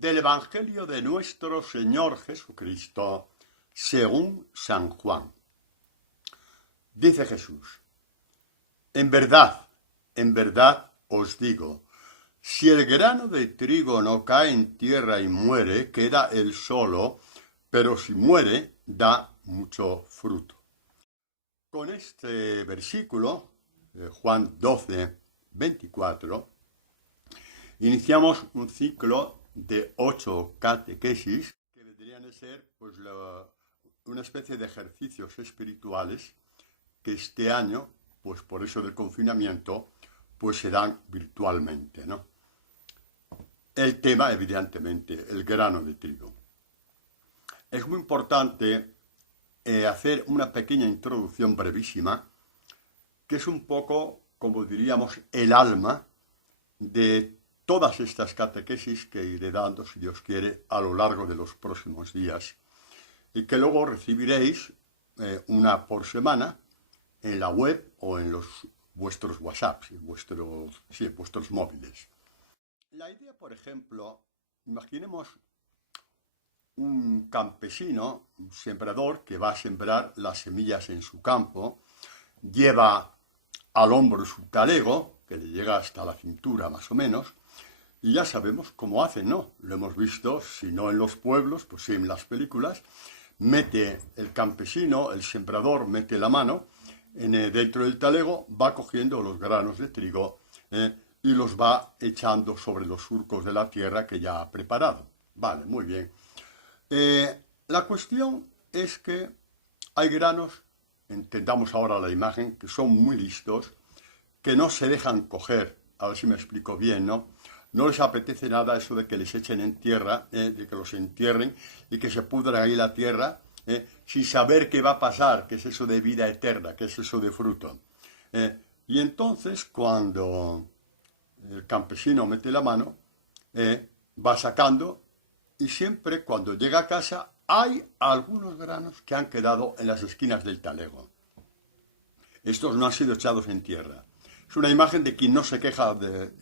Del Evangelio de nuestro Señor Jesucristo, según San Juan. Dice Jesús: en verdad os digo, si el grano de trigo no cae en tierra y muere, queda él solo, pero si muere, da mucho fruto. Con este versículo, Juan 12, 24, iniciamos un ciclo de 8 catequesis que vendrían a ser pues, una especie de ejercicios espirituales que este año, pues por eso del confinamiento, pues se dan virtualmente, ¿no? El tema, evidentemente, el grano de trigo. Es muy importante hacer una pequeña introducción brevísima, que es un poco, como diríamos, el alma de todas estas catequesis que iré dando, si Dios quiere, a lo largo de los próximos días, y que luego recibiréis una por semana en la web o en vuestros WhatsApps, vuestros móviles. La idea, por ejemplo, imaginemos un campesino, un sembrador que va a sembrar las semillas en su campo, lleva al hombro su talego, que le llega hasta la cintura más o menos, y ya sabemos cómo hacen, ¿no? Lo hemos visto, si no en los pueblos, pues sí en las películas. Mete el campesino, el sembrador, mete la mano dentro del talego, va cogiendo los granos de trigo y los va echando sobre los surcos de la tierra que ya ha preparado. Vale, muy bien. La cuestión es que hay granos, entendamos ahora la imagen, que son muy listos, que no se dejan coger. A ver si me explico bien, ¿no? No les apetece nada eso de que les echen en tierra, de que los entierren y que se pudra ahí la tierra, sin saber qué va a pasar, qué es eso de vida eterna, qué es eso de fruto. Y entonces, cuando el campesino mete la mano, va sacando, y siempre cuando llega a casa hay algunos granos que han quedado en las esquinas del talego. Estos no han sido echados en tierra. Es una imagen de quien no se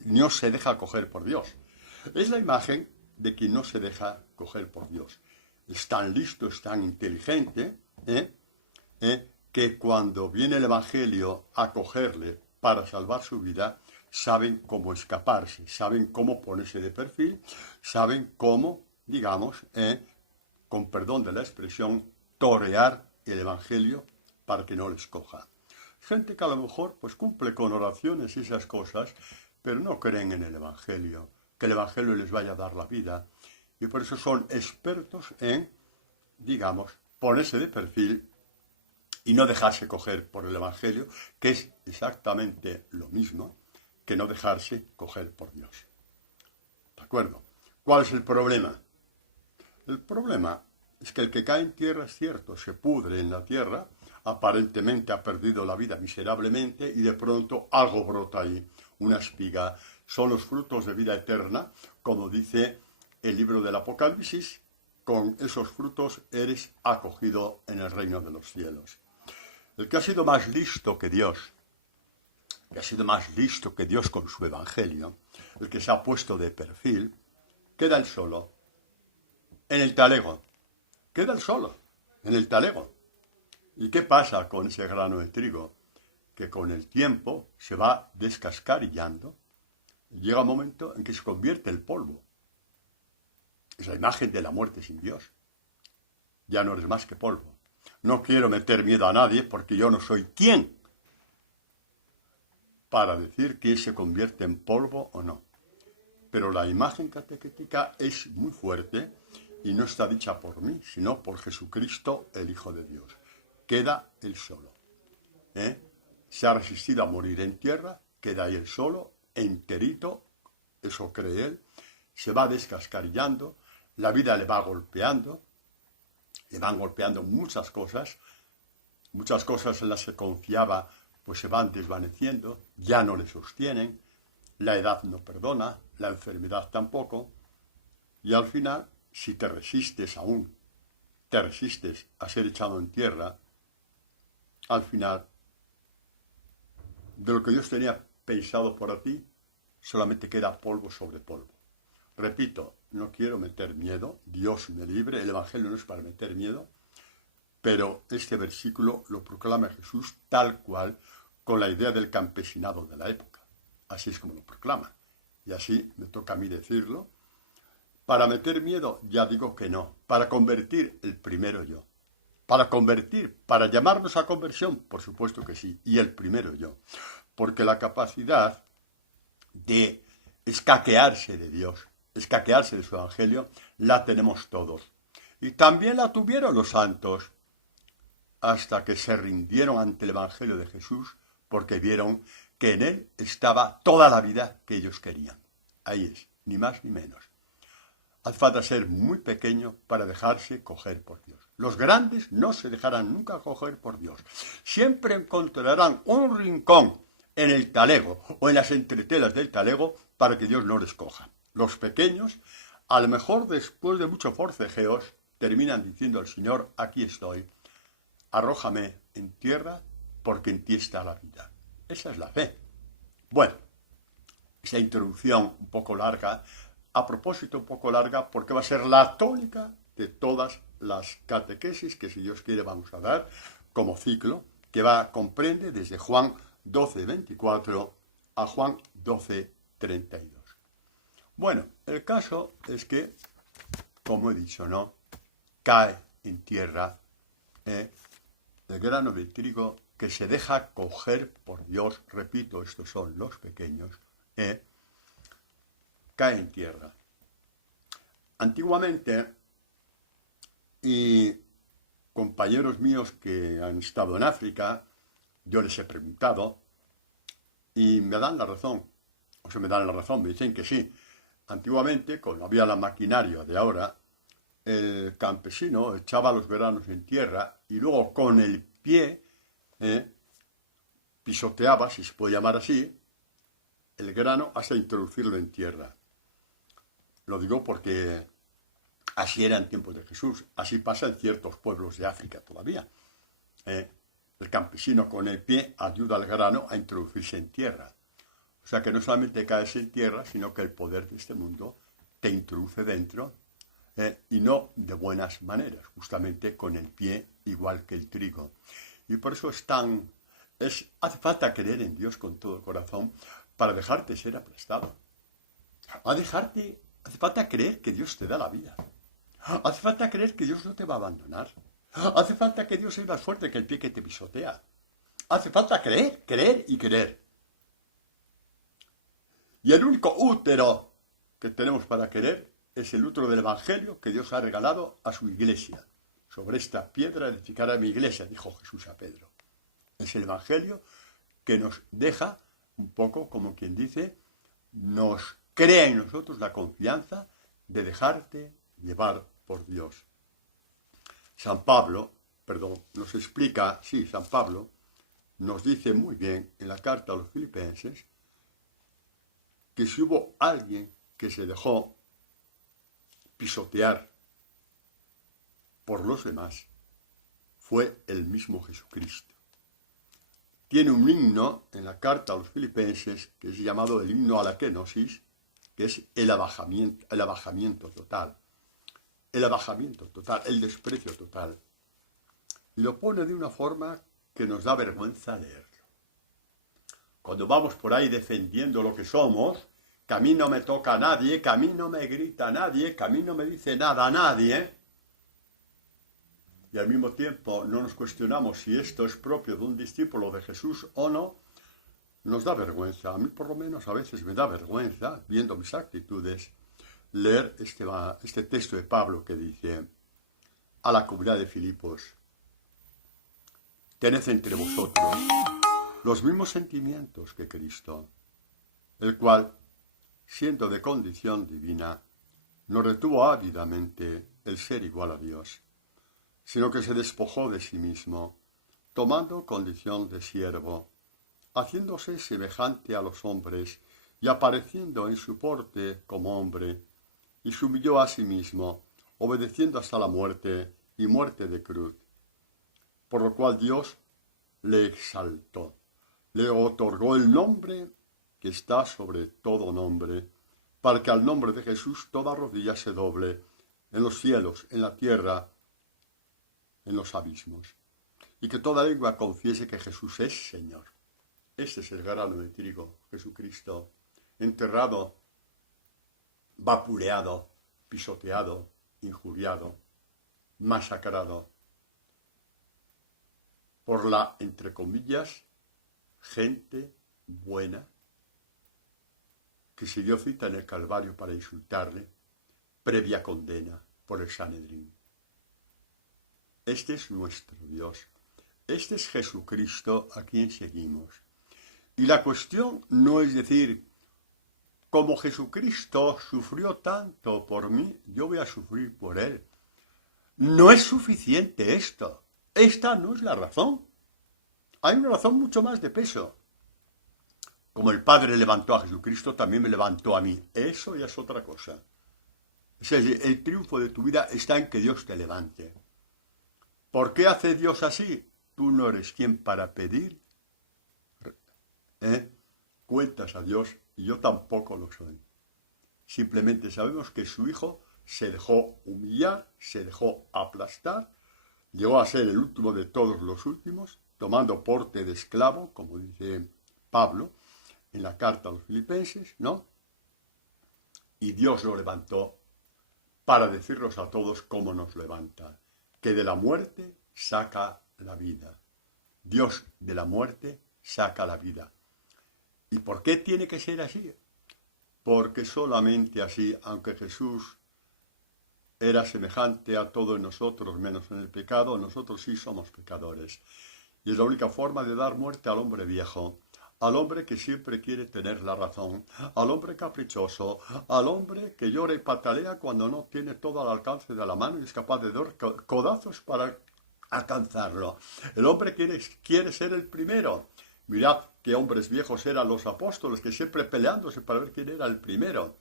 no se deja coger por Dios. Es la imagen de quien no se deja coger por Dios. Es tan listo, es tan inteligente, que cuando viene el Evangelio a cogerle para salvar su vida, saben cómo escaparse, saben cómo ponerse de perfil, saben cómo, digamos, con perdón de la expresión, torear el Evangelio para que no les coja. Gente que a lo mejor pues cumple con oraciones y esas cosas, pero no creen en el Evangelio, que el Evangelio les vaya a dar la vida. Y por eso son expertos en, digamos, ponerse de perfil y no dejarse coger por el Evangelio, que es exactamente lo mismo que no dejarse coger por Dios. ¿De acuerdo? ¿Cuál es el problema? El problema es que el que cae en tierra es cierto, se pudre en la tierra, aparentemente ha perdido la vida miserablemente y de pronto algo brota ahí, una espiga. Son los frutos de vida eterna, como dice el libro del Apocalipsis, con esos frutos eres acogido en el reino de los cielos. El que ha sido más listo que Dios, con su evangelio, el que se ha puesto de perfil, queda él solo en el talego. Queda él solo en el talego. ¿Y qué pasa con ese grano de trigo? Que con el tiempo se va descascarillando y llega un momento en que se convierte en polvo. Es la imagen de la muerte sin Dios. Ya no eres más que polvo. No quiero meter miedo a nadie porque yo no soy quien para decir que se convierte en polvo o no. Pero la imagen catequética es muy fuerte y no está dicha por mí, sino por Jesucristo, el Hijo de Dios. Queda él solo. Se ha resistido a morir en tierra, queda ahí él solo, enterito, eso cree él, se va descascarillando, la vida le van golpeando muchas cosas en las que confiaba, pues se van desvaneciendo, ya no le sostienen, la edad no perdona, la enfermedad tampoco, y al final, si te resistes a ser echado en tierra, al final, de lo que Dios tenía pensado para ti, solamente queda polvo sobre polvo. Repito, no quiero meter miedo, Dios me libre, el Evangelio no es para meter miedo, pero este versículo lo proclama Jesús tal cual, con la idea del campesinado de la época. Así es como lo proclama. Y así me toca a mí decirlo. Para meter miedo, ya digo que no. Para convertir, el primero yo. Para convertir, para llamarnos a conversión, por supuesto que sí. Y el primero yo. Porque la capacidad de escaquearse de Dios, escaquearse de su evangelio, la tenemos todos. Y también la tuvieron los santos, hasta que se rindieron ante el evangelio de Jesús, porque vieron que en él estaba toda la vida que ellos querían. Ahí es, ni más ni menos. Hace falta ser muy pequeño para dejarse coger por Dios. Los grandes no se dejarán nunca coger por Dios. Siempre encontrarán un rincón en el talego o en las entretelas del talego para que Dios no les coja. Los pequeños, a lo mejor después de muchos forcejeos, terminan diciendo al Señor, aquí estoy, arrójame en tierra porque en ti está la vida. Esa es la fe. Bueno, esa introducción un poco larga, a propósito un poco larga, porque va a ser la tónica de todas las catequesis que, si Dios quiere, vamos a dar como ciclo, que comprende desde Juan 12:24 a Juan 12:32. Bueno, el caso es que, como he dicho, ¿no?, cae en tierra el grano de trigo que se deja coger por Dios. Repito, estos son los pequeños, cae en tierra. Antiguamente, y compañeros míos que han estado en África, yo les he preguntado y me dan la razón. O sea, me dicen que sí. Antiguamente, cuando había la maquinaria de ahora, el campesino echaba los granos en tierra y luego con el pie pisoteaba, si se puede llamar así, el grano hasta introducirlo en tierra. Lo digo porque así era en tiempos de Jesús, así pasa en ciertos pueblos de África todavía. El campesino con el pie ayuda al grano a introducirse en tierra. O sea que no solamente caes en tierra, sino que el poder de este mundo te introduce dentro, y no de buenas maneras, justamente con el pie igual que el trigo. Y por eso hace falta creer en Dios con todo el corazón para dejarte ser aplastado. Hace falta creer que Dios te da la vida. Hace falta creer que Dios no te va a abandonar. Hace falta que Dios es más fuerte que el pie que te pisotea. Hace falta creer y creer. Y el único útero que tenemos para querer es el útero del Evangelio que Dios ha regalado a su iglesia. Sobre esta piedra edificará mi iglesia, dijo Jesús a Pedro. Es el Evangelio que nos deja, un poco como quien dice, nos crea en nosotros la confianza de dejarte llevar por Dios. San Pablo nos dice muy bien en la carta a los Filipenses que si hubo alguien que se dejó pisotear por los demás, fue el mismo Jesucristo. Tiene un himno en la carta a los Filipenses que es llamado el himno a la kenosis, que es el abajamiento total. El abajamiento total, el desprecio total. Y lo pone de una forma que nos da vergüenza leerlo. Cuando vamos por ahí defendiendo lo que somos, que a mí no me toca a nadie, que a mí no me grita a nadie, que a mí no me dice nada a nadie, y al mismo tiempo no nos cuestionamos si esto es propio de un discípulo de Jesús o no, nos da vergüenza. A mí por lo menos a veces me da vergüenza, viendo mis actitudes, leer este texto de Pablo que dice a la comunidad de Filipos: tened entre vosotros los mismos sentimientos que Cristo, el cual, siendo de condición divina, no retuvo ávidamente el ser igual a Dios, sino que se despojó de sí mismo, tomando condición de siervo, haciéndose semejante a los hombres y apareciendo en su porte como hombre, y se humilló a sí mismo, obedeciendo hasta la muerte y muerte de cruz. Por lo cual Dios le exaltó, le otorgó el nombre que está sobre todo nombre, para que al nombre de Jesús toda rodilla se doble, en los cielos, en la tierra, en los abismos, y que toda lengua confiese que Jesús es Señor. Este es el grano de trigo, Jesucristo, enterrado, vapuleado, pisoteado, injuriado, masacrado por la, entre comillas, gente buena que se dio cita en el Calvario para insultarle, previa condena por el Sanedrín. Este es nuestro Dios. Este es Jesucristo a quien seguimos. Y la cuestión no es decir, como Jesucristo sufrió tanto por mí, yo voy a sufrir por él. No es suficiente esto. Esta no es la razón. Hay una razón mucho más de peso. Como el Padre levantó a Jesucristo, también me levantó a mí. Eso ya es otra cosa. El triunfo de tu vida está en que Dios te levante. ¿Por qué hace Dios así? Tú no eres quien para pedir cuentas a Dios, y yo tampoco lo soy. Simplemente sabemos que su Hijo se dejó humillar, se dejó aplastar, llegó a ser el último de todos los últimos, tomando porte de esclavo, como dice Pablo en la carta a los Filipenses, ¿no? Y Dios lo levantó para decirnos a todos cómo nos levanta, que de la muerte saca la vida. Dios de la muerte saca la vida. ¿Y por qué tiene que ser así? Porque solamente así, aunque Jesús era semejante a todos nosotros, menos en el pecado, nosotros sí somos pecadores. Y es la única forma de dar muerte al hombre viejo, al hombre que siempre quiere tener la razón, al hombre caprichoso, al hombre que llora y patalea cuando no tiene todo al alcance de la mano y es capaz de dar codazos para alcanzarlo. El hombre quiere ser el primero. Mirad qué hombres viejos eran los apóstoles, que siempre peleándose para ver quién era el primero.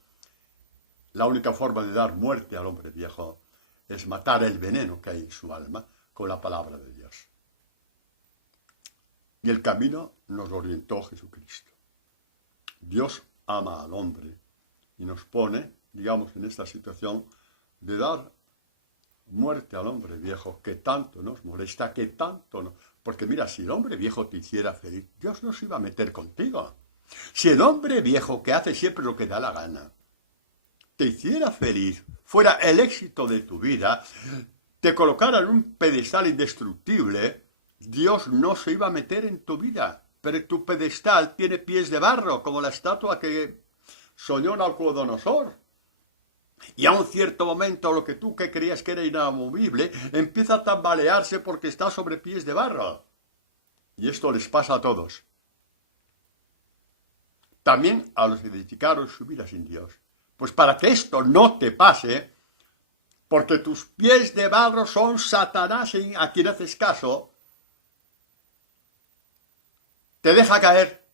La única forma de dar muerte al hombre viejo es matar el veneno que hay en su alma con la palabra de Dios. Y el camino nos orientó Jesucristo. Dios ama al hombre y nos pone, digamos, en esta situación de dar muerte al hombre viejo que tanto nos molesta, que tanto nos... Porque mira, si el hombre viejo te hiciera feliz, Dios no se iba a meter contigo. Si el hombre viejo que hace siempre lo que da la gana, te hiciera feliz, fuera el éxito de tu vida, te colocara en un pedestal indestructible, Dios no se iba a meter en tu vida. Pero tu pedestal tiene pies de barro, como la estatua que soñó Nabucodonosor. Y a un cierto momento lo que tú que creías que era inamovible empieza a tambalearse porque está sobre pies de barro. Y esto les pasa a todos. También a los que dedicaron su vida sin Dios. Pues para que esto no te pase, porque tus pies de barro son Satanás a quien haces caso, te deja caer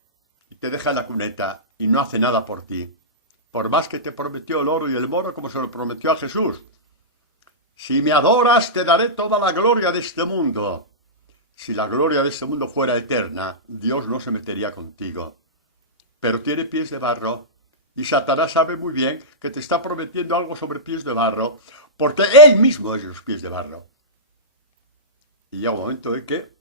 y te deja en la cuneta y no hace nada por ti. Por más que te prometió el oro y el moro como se lo prometió a Jesús. Si me adoras, te daré toda la gloria de este mundo. Si la gloria de este mundo fuera eterna, Dios no se metería contigo. Pero tiene pies de barro, y Satanás sabe muy bien que te está prometiendo algo sobre pies de barro, porque él mismo es los pies de barro. Y llega un momento en que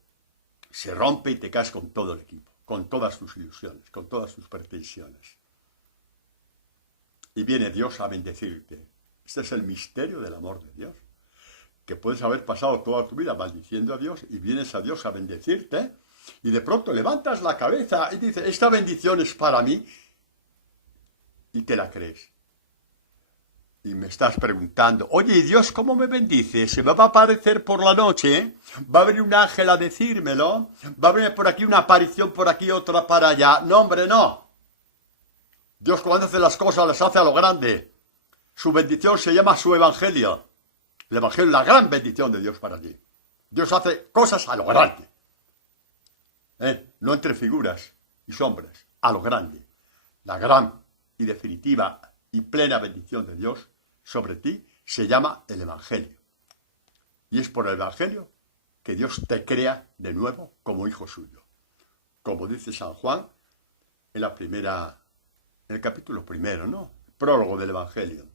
se rompe y te caes con todo el equipo, con todas tus ilusiones, con todas tus pretensiones. Y viene Dios a bendecirte. Este es el misterio del amor de Dios. Que puedes haber pasado toda tu vida maldiciendo a Dios y vienes a Dios a bendecirte y de pronto levantas la cabeza y dices, esta bendición es para mí y te la crees. Y me estás preguntando, oye, ¿y Dios cómo me bendice? ¿Se me va a aparecer por la noche? ¿Va a venir un ángel a decírmelo? ¿Va a venir por aquí una aparición, por aquí otra para allá? No, hombre, no. Dios cuando hace las cosas las hace a lo grande. Su bendición se llama su evangelio. El evangelio es la gran bendición de Dios para ti. Dios hace cosas a lo grande. No entre figuras y sombras, a lo grande. La gran y definitiva y plena bendición de Dios sobre ti se llama el evangelio. Y es por el evangelio que Dios te crea de nuevo como hijo suyo. Como dice San Juan en el capítulo primero, ¿no? prólogo del Evangelio.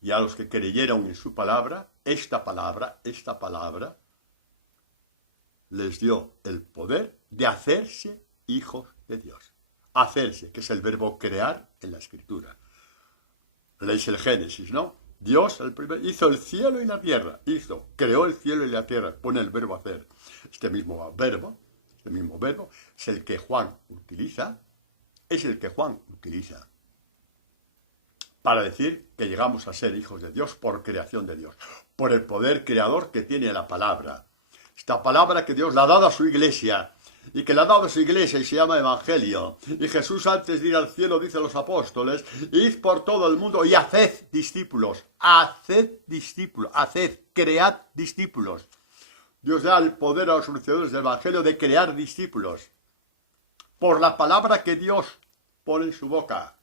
Y a los que creyeron en su palabra, esta palabra, les dio el poder de hacerse hijos de Dios. Hacerse, que es el verbo crear en la Escritura. Leéis el Génesis, ¿no? Dios hizo el cielo y la tierra. Creó el cielo y la tierra. Pone el verbo hacer. Este mismo verbo es el que Juan utiliza. Para decir que llegamos a ser hijos de Dios por creación de Dios. Por el poder creador que tiene la palabra. Esta palabra que Dios la ha dado a su iglesia. Y que le ha dado a su iglesia y se llama Evangelio. Y Jesús, antes de ir al cielo, dice a los apóstoles: id por todo el mundo y haced discípulos. Cread discípulos. Dios da el poder a los anunciadores del Evangelio de crear discípulos. Por la palabra que Dios pone en su boca.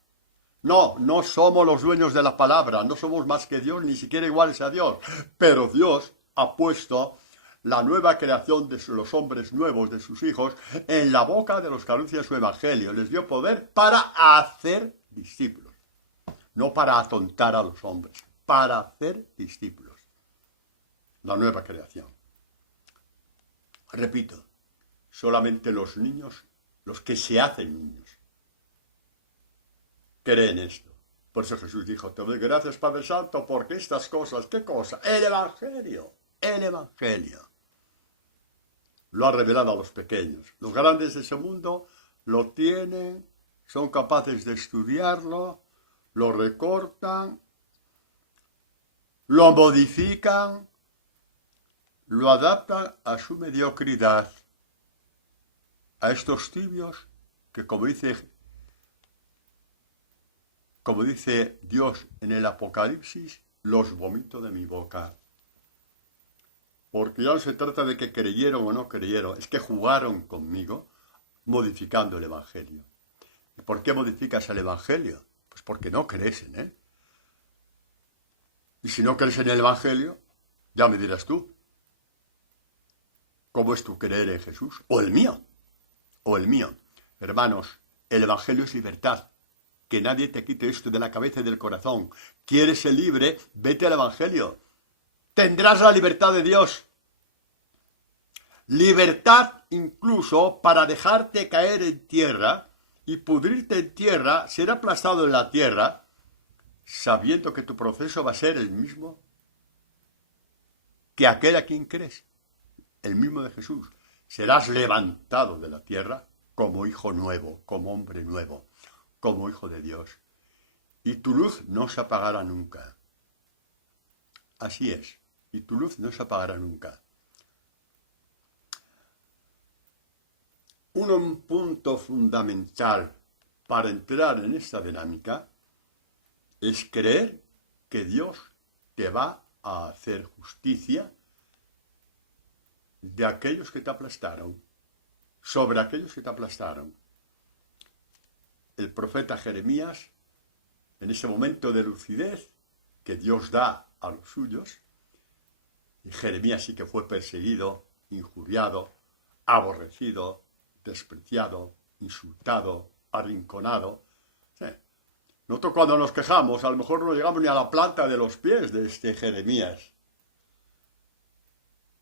No somos los dueños de la palabra. No somos más que Dios, ni siquiera iguales a Dios. Pero Dios ha puesto la nueva creación de los hombres nuevos, de sus hijos, en la boca de los que anuncian su evangelio. Les dio poder para hacer discípulos. No para atontar a los hombres, para hacer discípulos. La nueva creación. Repito, solamente los niños, los que se hacen niños, creen esto. Por eso Jesús dijo: te doy gracias, Padre Santo, porque estas cosas, ¿qué cosa? El Evangelio lo ha revelado a los pequeños. Los grandes de ese mundo lo tienen, son capaces de estudiarlo, lo recortan, lo modifican, lo adaptan a su mediocridad. A estos tibios que, como dice Dios en el Apocalipsis, los vomito de mi boca. Porque ya no se trata de que creyeron o no creyeron, es que jugaron conmigo modificando el Evangelio. ¿Y por qué modificas el Evangelio? Pues porque no crees en él. Y si no crees en el Evangelio, ya me dirás tú, ¿cómo es tu creer en Jesús? O el mío. Hermanos, el Evangelio es libertad. Que nadie te quite esto de la cabeza y del corazón. ¿Quieres ser libre? Vete al Evangelio. Tendrás la libertad de Dios. Libertad incluso para dejarte caer en tierra y pudrirte en tierra, ser aplastado en la tierra, sabiendo que tu proceso va a ser el mismo que aquel a quien crees, el mismo de Jesús. Serás levantado de la tierra como hijo nuevo, como hombre nuevo, como hijo de Dios. Y tu luz no se apagará nunca. Así es. Y tu luz no se apagará nunca. Un punto fundamental para entrar en esta dinámica es creer que Dios te va a hacer justicia de aquellos que te aplastaron, sobre aquellos que te aplastaron. El profeta Jeremías, en ese momento de lucidez que Dios da a los suyos, y Jeremías sí que fue perseguido, injuriado, aborrecido, despreciado, insultado, arrinconado. Sí. Nosotros cuando nos quejamos, a lo mejor no llegamos ni a la planta de los pies de este Jeremías.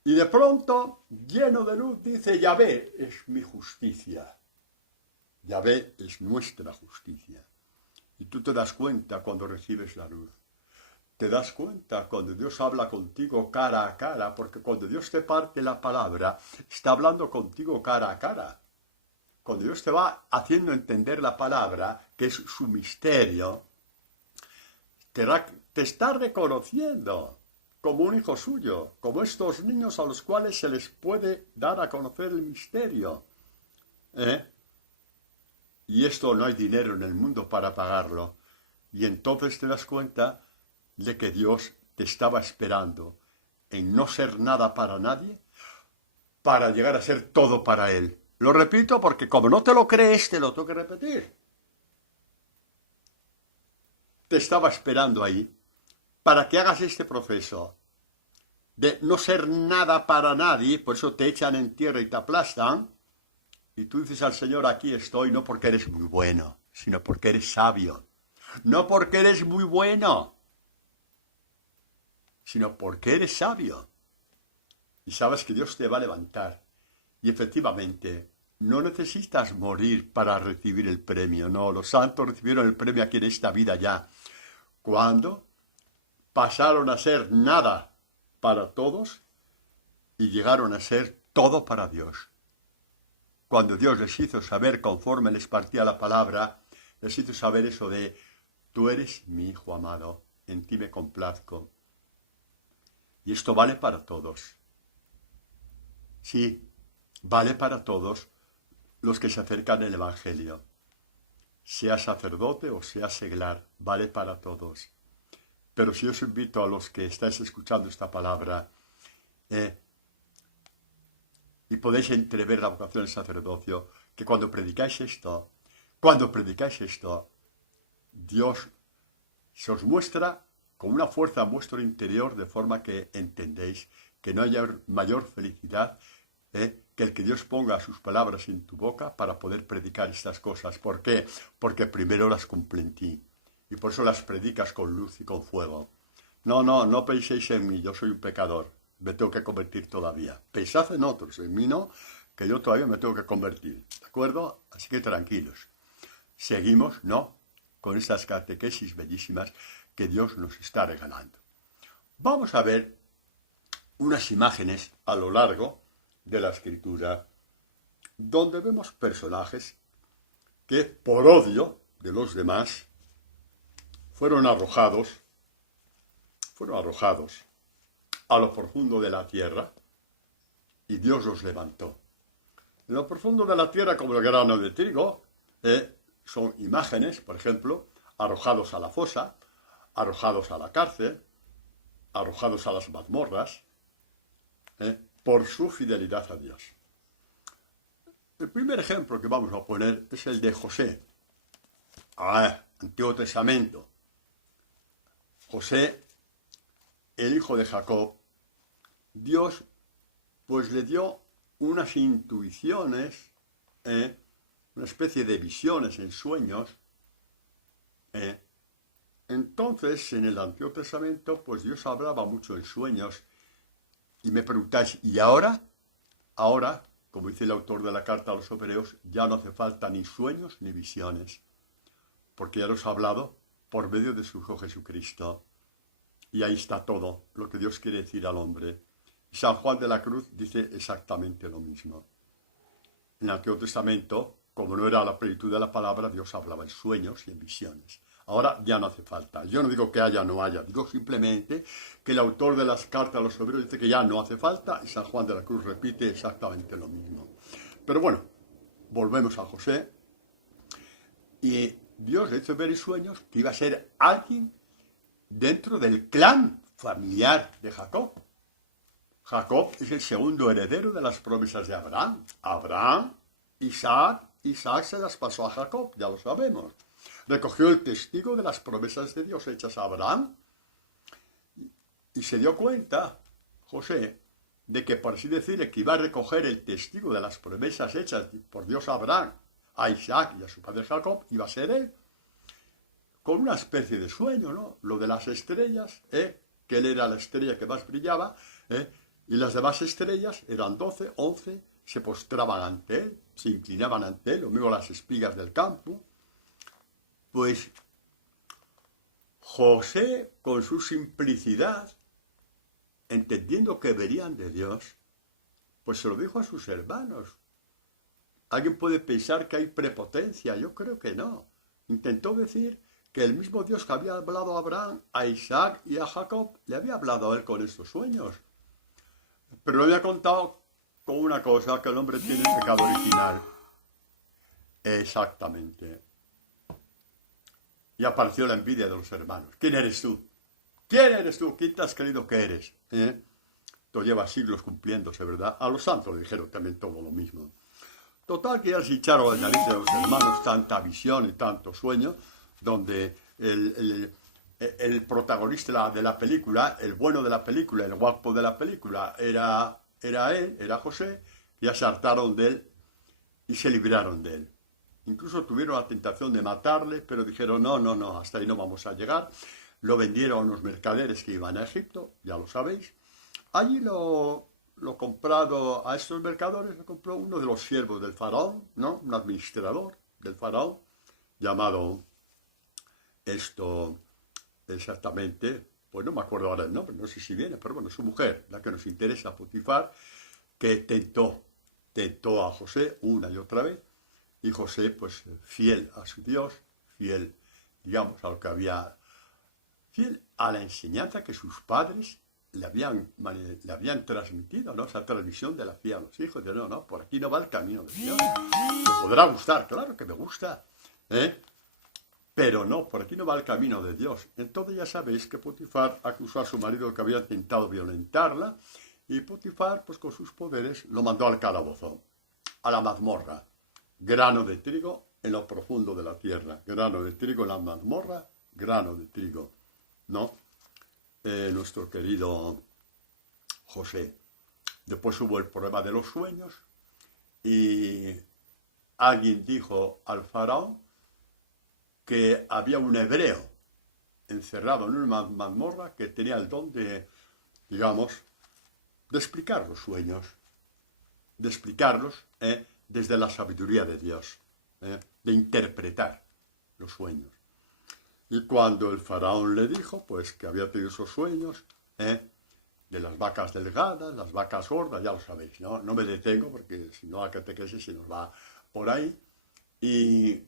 Y de pronto, lleno de luz, dice: Yahvé es mi justicia. Yahvé es nuestra justicia. Y tú te das cuenta cuando recibes la luz. Te das cuenta cuando Dios habla contigo cara a cara, porque cuando Dios te parte la palabra, está hablando contigo cara a cara. Cuando Dios te va haciendo entender la palabra, que es su misterio, te está reconociendo como un hijo suyo, como estos niños a los cuales se les puede dar a conocer el misterio. Y esto no hay dinero en el mundo para pagarlo. Y entonces te das cuenta de que Dios te estaba esperando en no ser nada para nadie, para llegar a ser todo para Él. Lo repito porque como no te lo crees, te lo tengo que repetir. Te estaba esperando ahí para que hagas este proceso de no ser nada para nadie, por eso te echan en tierra y te aplastan, y tú dices al Señor: aquí estoy, no porque eres muy bueno, sino porque eres sabio, No porque eres muy bueno, sino porque eres sabio. Y sabes que Dios te va a levantar. Y efectivamente, no necesitas morir para recibir el premio. No, los santos recibieron el premio aquí en esta vida ya. Cuando pasaron a ser nada para todos y llegaron a ser todo para Dios. Cuando Dios les hizo saber, conforme les partía la palabra, les hizo saber eso de, tú eres mi hijo amado, en ti me complazco. Y esto vale para todos. Sí, vale para todos los que se acercan al Evangelio. Sea sacerdote o sea seglar, vale para todos. Pero si os invito a los que estáis escuchando esta palabra, y podéis entrever la vocación del sacerdocio, que cuando predicáis esto, Dios se os muestra con una fuerza en vuestro interior, de forma que entendéis que no haya mayor felicidad que el que Dios ponga sus palabras en tu boca para poder predicar estas cosas. ¿Por qué? Porque primero las cumple en ti, y por eso las predicas con luz y con fuego. No penséis en mí, yo soy un pecador, me tengo que convertir todavía. Pensad en otros, en mí no, que yo todavía me tengo que convertir, ¿de acuerdo? Así que tranquilos. Seguimos, ¿no?, con estas catequesis bellísimas que Dios nos está regalando. Vamos a ver unas imágenes a lo largo de la Escritura, donde vemos personajes que, por odio de los demás, fueron arrojados a lo profundo de la tierra, y Dios los levantó. En lo profundo de la tierra, como el grano de trigo, son imágenes, por ejemplo, arrojados a la fosa, arrojados a la cárcel, arrojados a las mazmorras, por su fidelidad a Dios. El primer ejemplo que vamos a poner es el de José. Antiguo Testamento. José, el hijo de Jacob, Dios pues le dio unas intuiciones, una especie de visiones en sueños. Entonces, en el Antiguo Testamento, pues Dios hablaba mucho en sueños. Y me preguntáis, ¿y ahora? Ahora, como dice el autor de la carta a los Hebreos, ya no hace falta ni sueños ni visiones, porque ya los ha hablado por medio de su Hijo Jesucristo. Y ahí está todo lo que Dios quiere decir al hombre. Y San Juan de la Cruz dice exactamente lo mismo. En el Antiguo Testamento, como no era la plenitud de la palabra, Dios hablaba en sueños y en visiones. Ahora ya no hace falta. Yo no digo que haya o no haya, digo simplemente que el autor de las cartas a los Hebreos dice que ya no hace falta, y San Juan de la Cruz repite exactamente lo mismo. Pero bueno, volvemos a José, y Dios le hizo ver en sueños que iba a ser alguien dentro del clan familiar de Jacob. Jacob es el segundo heredero de las promesas de Abraham. Isaac se las pasó a Jacob, ya lo sabemos. Recogió el testigo de las promesas de Dios hechas a Abraham, y se dio cuenta, José, de que, por así decir, que iba a recoger el testigo de las promesas hechas por Dios a Abraham, a Isaac y a su padre Jacob, iba a ser él, con una especie de sueño, ¿no? Lo de las estrellas, que él era la estrella que más brillaba, y las demás estrellas eran 12, 11, se postraban ante él, se inclinaban ante él, lo mismo las espigas del campo. Pues José, con su simplicidad, entendiendo que verían de Dios, pues se lo dijo a sus hermanos. ¿Alguien puede pensar que hay prepotencia? Yo creo que no. Intentó decir que el mismo Dios que había hablado a Abraham, a Isaac y a Jacob, le había hablado a él con estos sueños. Pero le había contado con una cosa, que el hombre tiene el pecado original. Exactamente. Y apareció la envidia de los hermanos. ¿Quién eres tú? ¿Quién eres tú? ¿Quién te has creído que eres? Esto lleva siglos cumpliéndose, ¿verdad? A los santos le dijeron también todo lo mismo. Total, que ya se echaron al nariz de los hermanos tanta visión y tanto sueño, donde el protagonista de la película, el bueno de la película, el guapo de la película, era él, era José. Ya se hartaron de él y se libraron de él. incluso tuvieron la tentación de matarle, pero dijeron, no, no, no, hasta ahí no vamos a llegar. Lo vendieron a unos mercaderes que iban a Egipto, ya lo sabéis. Allí lo comprado a estos mercaderes, lo compró uno de los siervos del faraón, ¿no? Un administrador del faraón, llamado esto exactamente, pues no me acuerdo ahora el nombre, no sé si viene, pero bueno, su mujer, la que nos interesa, Potifar, que tentó a José una y otra vez, y José, pues fiel a su Dios, fiel, digamos, a lo que había, fiel a la enseñanza que sus padres le habían transmitido, ¿no? Esa transmisión de la fe a los hijos, de no, no, por aquí no va el camino de Dios. Me podrá gustar, claro que me gusta, ¿eh? Pero no, por aquí no va el camino de Dios. Entonces ya sabéis que Potifar acusó a su marido que había intentado violentarla, y Potifar, pues con sus poderes, lo mandó al calabozo, a la mazmorra. Grano de trigo en lo profundo de la tierra. Grano de trigo en la mazmorra, grano de trigo, ¿no? Nuestro querido José. Después hubo el problema de los sueños y alguien dijo al faraón que había un hebreo encerrado en una mazmorra que tenía el don de, digamos, de explicar los sueños, de explicarlos desde la sabiduría de Dios, de interpretar los sueños. Y cuando el faraón le dijo, pues, que había tenido esos sueños, de las vacas delgadas, las vacas gordas, ya lo sabéis, ¿no? No me detengo porque si no la catequesis se nos va por ahí. Y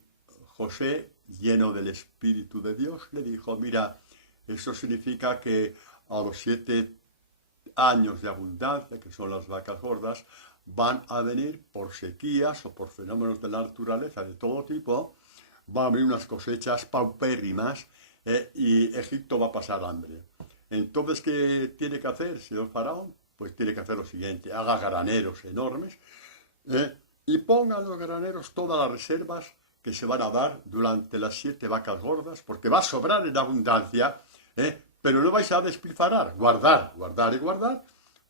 José, lleno del Espíritu de Dios, le dijo, mira, eso significa que a los 7 años de abundancia, que son las vacas gordas, van a venir por sequías o por fenómenos de la naturaleza de todo tipo, van a venir unas cosechas paupérrimas y Egipto va a pasar hambre. Entonces, ¿qué tiene que hacer, señor faraón? Pues tiene que hacer lo siguiente, haga graneros enormes y ponga en los graneros todas las reservas que se van a dar durante las 7 vacas gordas, porque va a sobrar en abundancia, pero no vais a despilfarrar, guardar, guardar y guardar,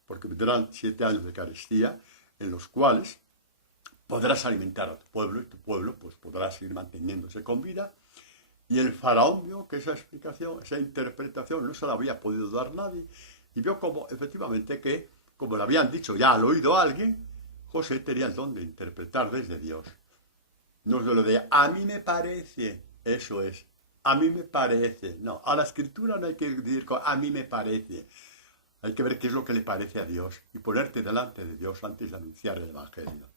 porque vendrán 7 años de carestía en los cuales podrás alimentar a tu pueblo y tu pueblo pues podrá seguir manteniéndose con vida. Y el faraón vio que esa explicación, esa interpretación no se la había podido dar nadie y vio como efectivamente que, como le habían dicho ya al oído a alguien, José tenía el don de interpretar desde Dios. No es lo de a mí me parece, eso es, a mí me parece. No, a la escritura no hay que decir a mí me parece. Hay que ver qué es lo que le parece a Dios y ponerte delante de Dios antes de anunciar el Evangelio.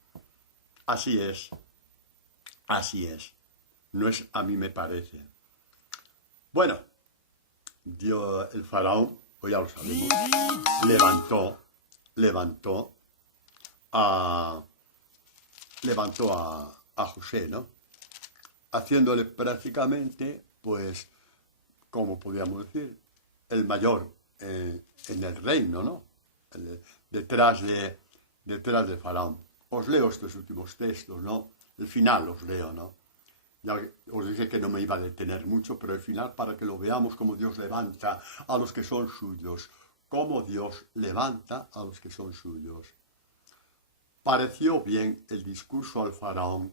Así es, no es a mí me parece. Bueno, el faraón, pues ya lo sabemos, levantó a José, ¿no? Haciéndole prácticamente, pues, como podríamos decir, el mayor en el reino, ¿no? Detrás de faraón. Os leo estos últimos textos, ¿no? El final os leo, ¿no? Ya os dije que no me iba a detener mucho, pero el final para que lo veamos cómo Dios levanta a los que son suyos. Cómo Dios levanta a los que son suyos. Pareció bien el discurso al faraón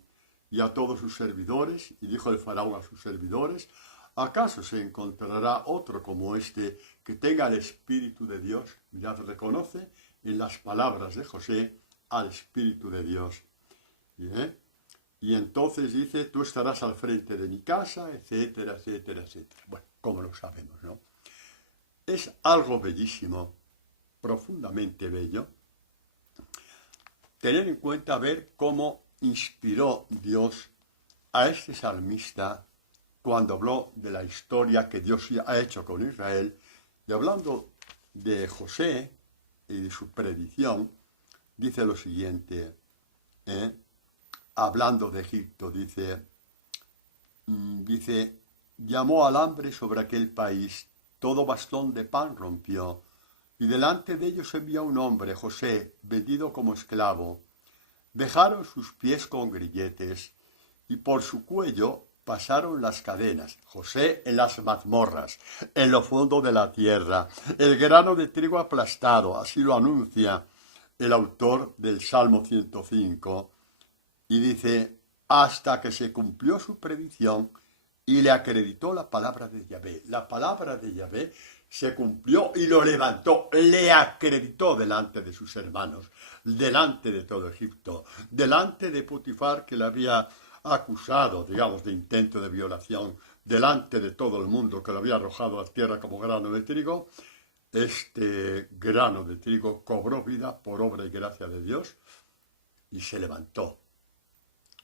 y a todos sus servidores, y dijo el faraón a sus servidores, ¿acaso se encontrará otro como este que tenga el Espíritu de Dios? Mirad, reconoce en las palabras de José al Espíritu de Dios. Y entonces dice, tú estarás al frente de mi casa, etcétera, etcétera, etcétera. Bueno, como lo sabemos, ¿no? Es algo bellísimo, profundamente bello, tener en cuenta ver cómo inspiró Dios a este salmista cuando habló de la historia que Dios ha hecho con Israel, y hablando de José y de su predicción, dice lo siguiente, hablando de Egipto, dice, llamó al hambre sobre aquel país, todo bastón de pan rompió, y delante de ellos envió un hombre, José, vendido como esclavo. Dejaron sus pies con grilletes, y por su cuello pasaron las cadenas. José en las mazmorras, en lo fondo de la tierra, el grano de trigo aplastado, así lo anuncia el autor del Salmo 105, y dice, hasta que se cumplió su predicción y le acreditó la palabra de Yahvé. La palabra de Yahvé se cumplió y lo levantó, le acreditó delante de sus hermanos, delante de todo Egipto, delante de Potifar, que le había acusado, digamos, de intento de violación, delante de todo el mundo, que lo había arrojado a tierra como grano de trigo. Este grano de trigo cobró vida por obra y gracia de Dios y se levantó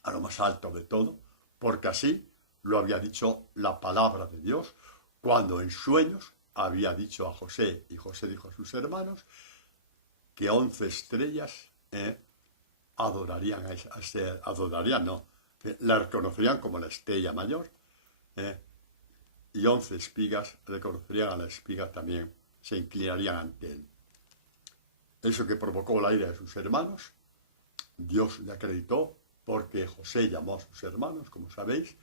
a lo más alto de todo, porque así lo había dicho la palabra de Dios, cuando en sueños había dicho a José, y José dijo a sus hermanos, que 11 estrellas adorarían la reconocerían como la estrella mayor, y 11 espigas reconocerían a la espiga también, se inclinarían ante él. Eso que provocó la ira de sus hermanos, Dios le acreditó, porque José llamó a sus hermanos, como sabéis,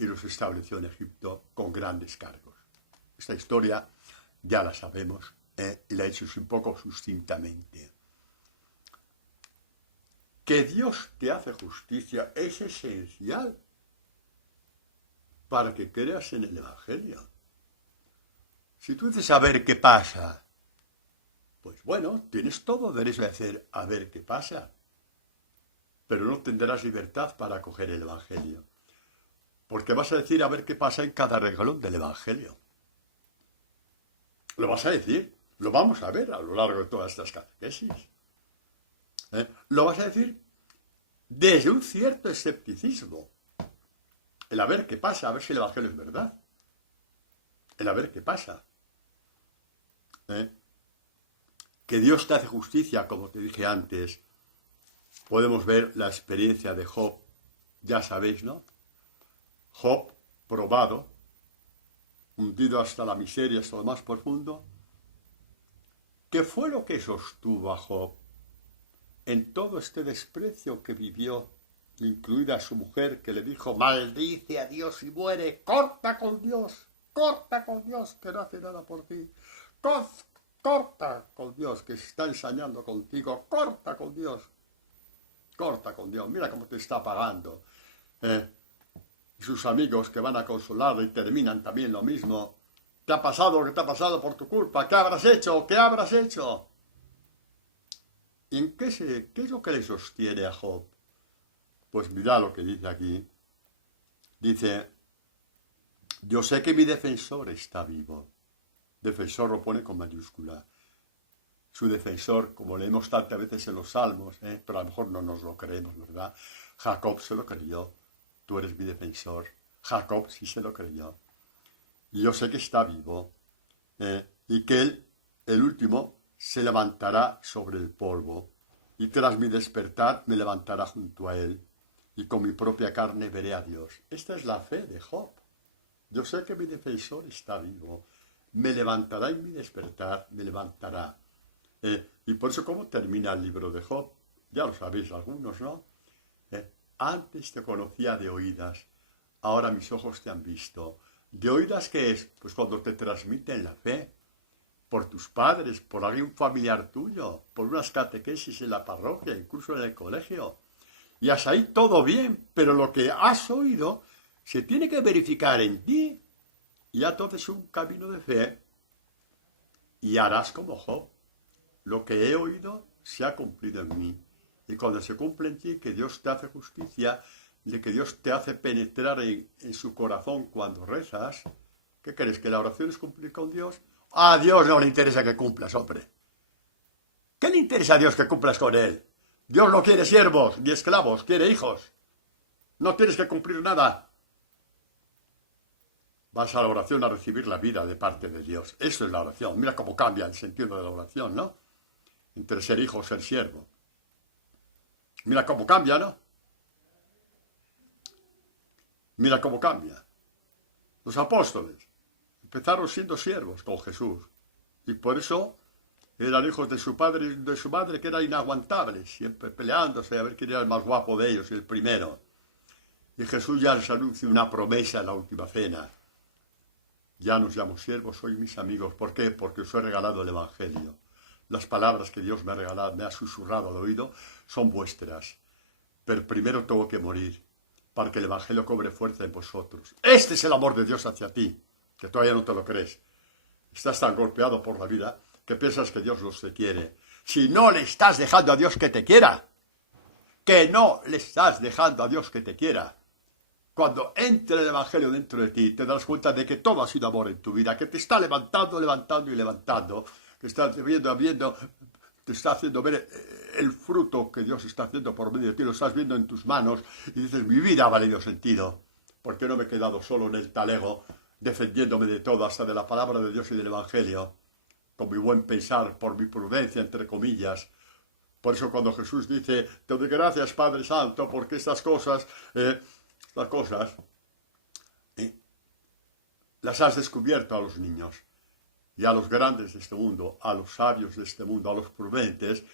y los estableció en Egipto con grandes cargos. Esta historia ya la sabemos, y la he hecho un poco sucintamente. Que Dios te hace justicia es esencial para que creas en el Evangelio. Si tú dices a ver qué pasa, pues bueno, tienes todo derecho a decir a ver qué pasa, pero no tendrás libertad para acoger el Evangelio, porque vas a decir a ver qué pasa en cada renglón del Evangelio. Lo vas a decir, lo vamos a ver a lo largo de todas estas catequesis. Lo vas a decir desde un cierto escepticismo. El a ver qué pasa, a ver si el Evangelio es verdad. El a ver qué pasa. Que Dios te hace justicia, como te dije antes. Podemos ver la experiencia de Job, ya sabéis, ¿no? Job, probado, hundido hasta la miseria, hasta lo más profundo. ¿Qué fue lo que sostuvo a Job en todo este desprecio que vivió, incluida su mujer, que le dijo, maldice a Dios y muere, corta con Dios, que no hace nada por ti, corta con Dios, que se está ensañando contigo, corta con Dios, mira cómo te está pagando. Y sus amigos que van a consolarle y terminan también lo mismo. ¿Te ha pasado lo que te ha pasado por tu culpa? ¿Qué habrás hecho? ¿Qué habrás hecho? ¿Y en qué es lo que le sostiene a Job? Pues mira lo que dice aquí. Dice, yo sé que mi defensor está vivo. Defensor lo pone con mayúscula. Su defensor, como leemos tantas veces en los Salmos, pero a lo mejor no nos lo creemos, ¿verdad? Jacob se lo creyó. Tú eres mi defensor. Jacob sí se lo creyó. Y yo sé que está vivo. Y que él, el último, se levantará sobre el polvo. Y tras mi despertar me levantará junto a él. Y con mi propia carne veré a Dios. Esta es la fe de Job. Yo sé que mi defensor está vivo. Me levantará en mi despertar, me levantará. Y por eso, ¿cómo termina el libro de Job? Ya lo sabéis algunos, ¿no? Antes te conocía de oídas, ahora mis ojos te han visto. ¿De oídas qué es? Pues cuando te transmiten la fe, por tus padres, por algún familiar tuyo, por unas catequesis en la parroquia, incluso en el colegio. Y hasta ahí todo bien, pero lo que has oído se tiene que verificar en ti. Y entonces un camino de fe y harás como Job. Lo que he oído se ha cumplido en mí. Y cuando se cumple en ti, que Dios te hace justicia, de que Dios te hace penetrar en su corazón cuando rezas, ¿qué crees? ¿Que la oración es cumplir con Dios? A Dios no le interesa que cumplas, hombre. ¿Qué le interesa a Dios que cumplas con Él? Dios no quiere siervos ni esclavos, quiere hijos. No tienes que cumplir nada. Vas a la oración a recibir la vida de parte de Dios. Eso es la oración. Mira cómo cambia el sentido de la oración, ¿no? Entre ser hijo o ser siervo. Mira cómo cambia, ¿no? Mira cómo cambia. Los apóstoles empezaron siendo siervos con Jesús. Y por eso eran hijos de su padre y de su madre, que eran inaguantables, siempre peleándose a ver quién era el más guapo de ellos y el primero. Y Jesús ya les anuncia una promesa en la última cena. Ya nos llamo siervos, sois mis amigos. ¿Por qué? Porque os he regalado el Evangelio. Las palabras que Dios me ha regalado, me ha susurrado al oído, son vuestras. Pero primero tengo que morir. para que el Evangelio cobre fuerza en vosotros. Este es el amor de Dios hacia ti, que todavía no te lo crees. Estás tan golpeado por la vida que piensas que Dios no te quiere. Si no le estás dejando a Dios que te quiera, que no le estás dejando a Dios que te quiera. Cuando entre el Evangelio dentro de ti, te das cuenta de que todo ha sido amor en tu vida, que te está levantando, levantando y levantando, que está viendo, te está haciendo ver el fruto que Dios está haciendo por medio de ti, lo estás viendo en tus manos y dices, mi vida ha valido sentido, porque no me he quedado solo en el talego, defendiéndome de todo, hasta de la palabra de Dios y del Evangelio, con mi buen pensar, por mi prudencia, entre comillas. Por eso cuando Jesús dice, te doy gracias Padre Santo, porque estas cosas, las has descubierto a los niños y a los grandes de este mundo, a los sabios de este mundo, a los prudentes,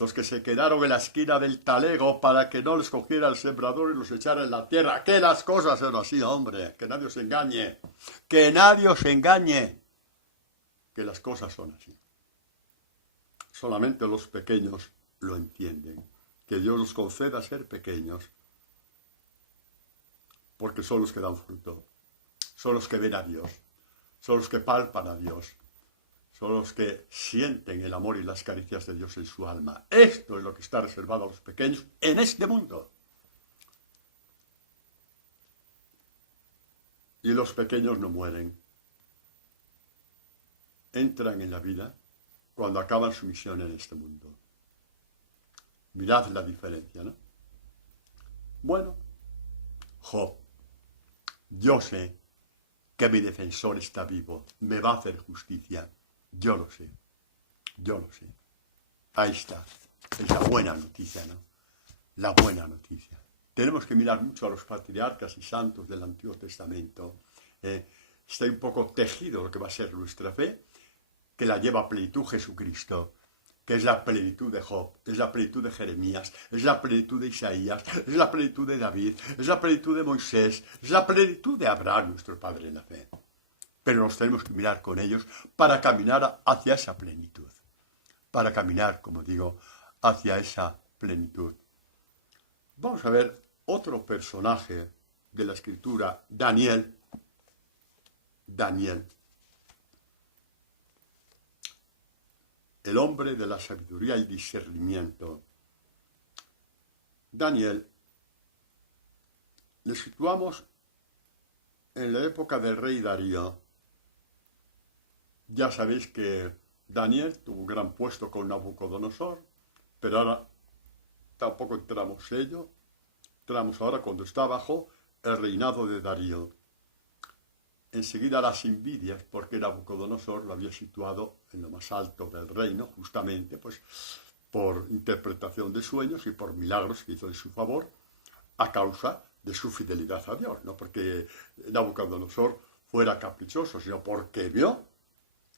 los que se quedaron en la esquina del talego para que no les cogiera el sembrador y los echara en la tierra. Que las cosas eran así, hombre, que nadie os engañe, que nadie os engañe, que las cosas son así. Solamente los pequeños lo entienden, que Dios los conceda ser pequeños, porque son los que dan fruto, son los que ven a Dios, son los que palpan a Dios, son los que sienten el amor y las caricias de Dios en su alma. Esto es lo que está reservado a los pequeños en este mundo. Y los pequeños no mueren, entran en la vida cuando acaban su misión en este mundo. Mirad la diferencia, ¿no? Bueno, Job, yo sé que mi defensor está vivo, me va a hacer justicia. Yo lo sé. Ahí está. Es la buena noticia, ¿no? La buena noticia. Tenemos que mirar mucho a los patriarcas y santos del Antiguo Testamento. Está un poco tejido lo que va a ser nuestra fe, que la lleva a plenitud Jesucristo, que es la plenitud de Job, es la plenitud de Jeremías, es la plenitud de Isaías, es la plenitud de David, es la plenitud de Moisés, es la plenitud de Abraham, nuestro padre en la fe. Pero nos tenemos que mirar con ellos para caminar hacia esa plenitud. Para caminar, como digo, hacia esa plenitud. Vamos a ver otro personaje de la Escritura, Daniel. El hombre de la sabiduría y discernimiento. Daniel, le situamos en la época del rey Darío. Ya sabéis que Daniel tuvo un gran puesto con Nabucodonosor, pero ahora tampoco entramos en ello. Entramos ahora cuando está bajo el reinado de Darío. Enseguida las envidias, porque Nabucodonosor lo había situado en lo más alto del reino, justamente pues por interpretación de sueños y por milagros que hizo en su favor, a causa de su fidelidad a Dios, no porque Nabucodonosor fuera caprichoso, sino porque vio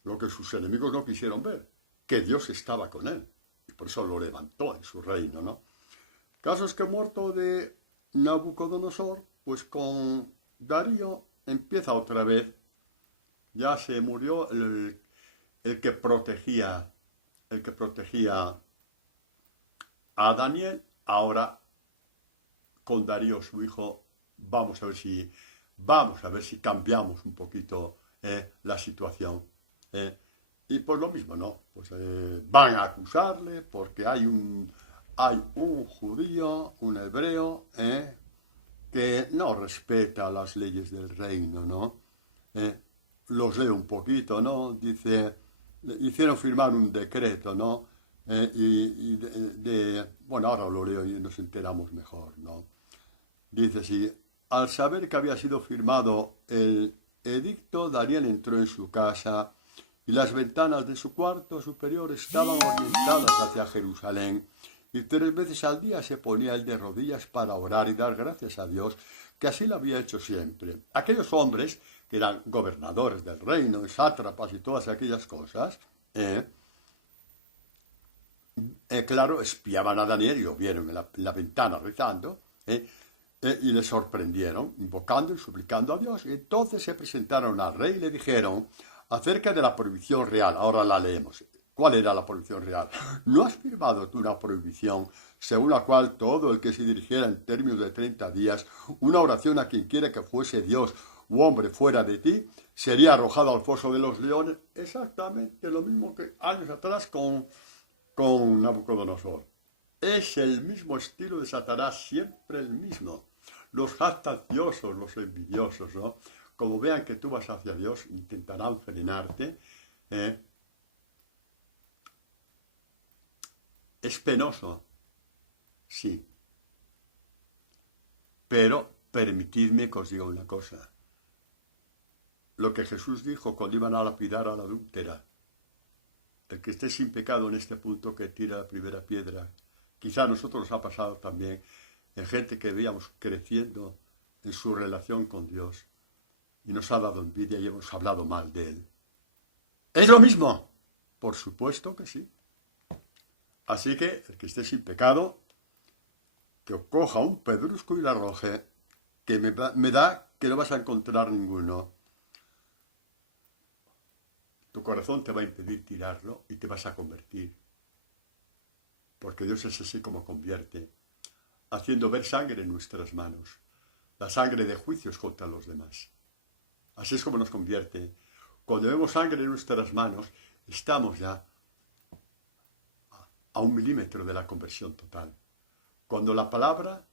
lo que sus enemigos no quisieron ver, que Dios estaba con él, y por eso lo levantó en su reino, ¿no? Caso es que muerto de Nabucodonosor, pues con Darío empieza otra vez. Ya se murió el que protegía a Daniel. Ahora con Darío su hijo vamos a ver si cambiamos un poquito la situación. Y pues lo mismo, ¿no? Pues van a acusarle porque hay un judío, un hebreo, que no respeta las leyes del reino, ¿no? Los leo un poquito, ¿no? Dice, hicieron firmar un decreto, ¿no? Bueno, ahora lo leo y nos enteramos mejor, ¿no? Dice, sí, al saber que había sido firmado el edicto, Daniel entró en su casa y las ventanas de su cuarto superior estaban orientadas hacia Jerusalén. Y 3 veces al día se ponía él de rodillas para orar y dar gracias a Dios, que así lo había hecho siempre. Aquellos hombres que eran gobernadores del reino, sátrapas y todas aquellas cosas, claro, espiaban a Daniel y lo vieron en la ventana rezando, y le sorprendieron, invocando y suplicando a Dios. Y entonces se presentaron al rey y le dijeron acerca de la prohibición real. Ahora la leemos. ¿Cuál era la prohibición real? ¿No has firmado tú una prohibición según la cual todo el que se dirigiera en términos de 30 días una oración a quien quiera que fuese Dios u hombre fuera de ti, sería arrojado al foso de los leones? Exactamente lo mismo que años atrás con Nabucodonosor. Es el mismo estilo de Satanás, siempre el mismo. Los jactanciosos, los envidiosos, ¿no? Como vean que tú vas hacia Dios, intentarán frenarte. Es penoso, sí. Pero permitidme que os diga una cosa. Lo que Jesús dijo cuando iban a lapidar a la adúltera. El que esté sin pecado en este punto que tira la primera piedra. Quizá a nosotros nos ha pasado también en gente que veíamos creciendo en su relación con Dios y nos ha dado envidia y hemos hablado mal de él. ¿Es lo mismo? Por supuesto que sí. Así que el que esté sin pecado, que coja un pedrusco y lo arroje, que me da que no vas a encontrar ninguno. Tu corazón te va a impedir tirarlo y te vas a convertir. Porque Dios es así como convierte, haciendo ver sangre en nuestras manos, la sangre de juicios contra los demás. Así es como nos convierte. Cuando vemos sangre en nuestras manos, estamos ya a 1 milímetro de la conversión total. Cuando la palabra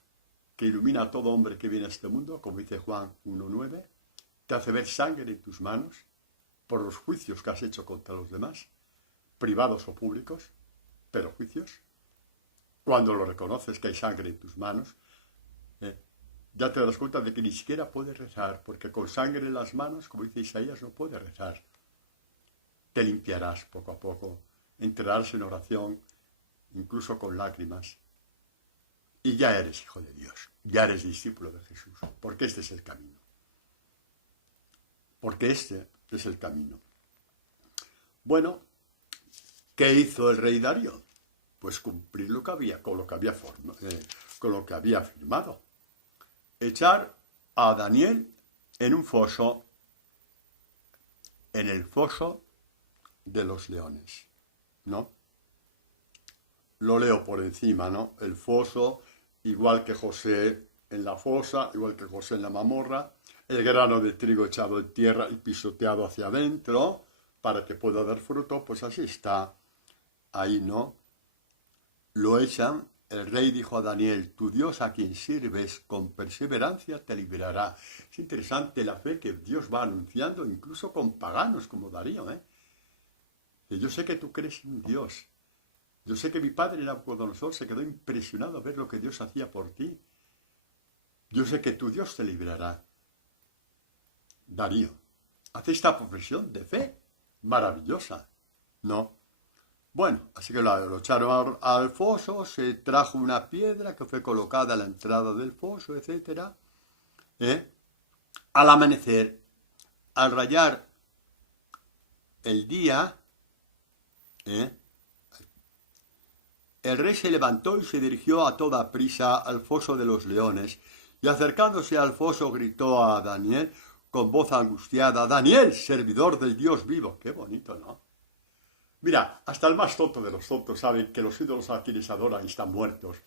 que ilumina a todo hombre que viene a este mundo, como dice Juan 1:9, te hace ver sangre en tus manos por los juicios que has hecho contra los demás, privados o públicos, pero juicios. Cuando lo reconoces que hay sangre en tus manos, ya te das cuenta de que ni siquiera puedes rezar, porque con sangre en las manos, como dice Isaías, no puedes rezar. Te limpiarás poco a poco, entrarás en oración, incluso con lágrimas, y ya eres hijo de Dios, ya eres discípulo de Jesús, porque este es el camino. Porque este es el camino. Bueno, ¿qué hizo el rey Darío? Pues cumplir lo que había, con lo que había firmado. Echar a Daniel en un foso, en el foso de los leones, ¿no? Lo leo por encima, ¿no? El foso, igual que José en la fosa, igual que José en la mazmorra, el grano de trigo echado en tierra y pisoteado hacia adentro para que pueda dar fruto, pues así está ahí, ¿no? Lo echan. El rey dijo a Daniel, tu Dios a quien sirves con perseverancia te liberará. Es interesante la fe que Dios va anunciando incluso con paganos como Darío, ¿eh? Y yo sé que tú crees en Dios. Yo sé que mi padre Nabucodonosor se quedó impresionado a ver lo que Dios hacía por ti. Yo sé que tu Dios te librará. Darío, hace esta profesión de fe maravillosa, ¿no? Bueno, así que lo echaron al foso, se trajo una piedra que fue colocada a la entrada del foso, etc. Al amanecer, al rayar el día, el rey se levantó y se dirigió a toda prisa al foso de los leones, y acercándose al foso gritó a Daniel con voz angustiada, Daniel, servidor del Dios vivo. Qué bonito, ¿no? Mira, hasta el más tonto de los tontos sabe que los ídolos a quienes adoran están muertos.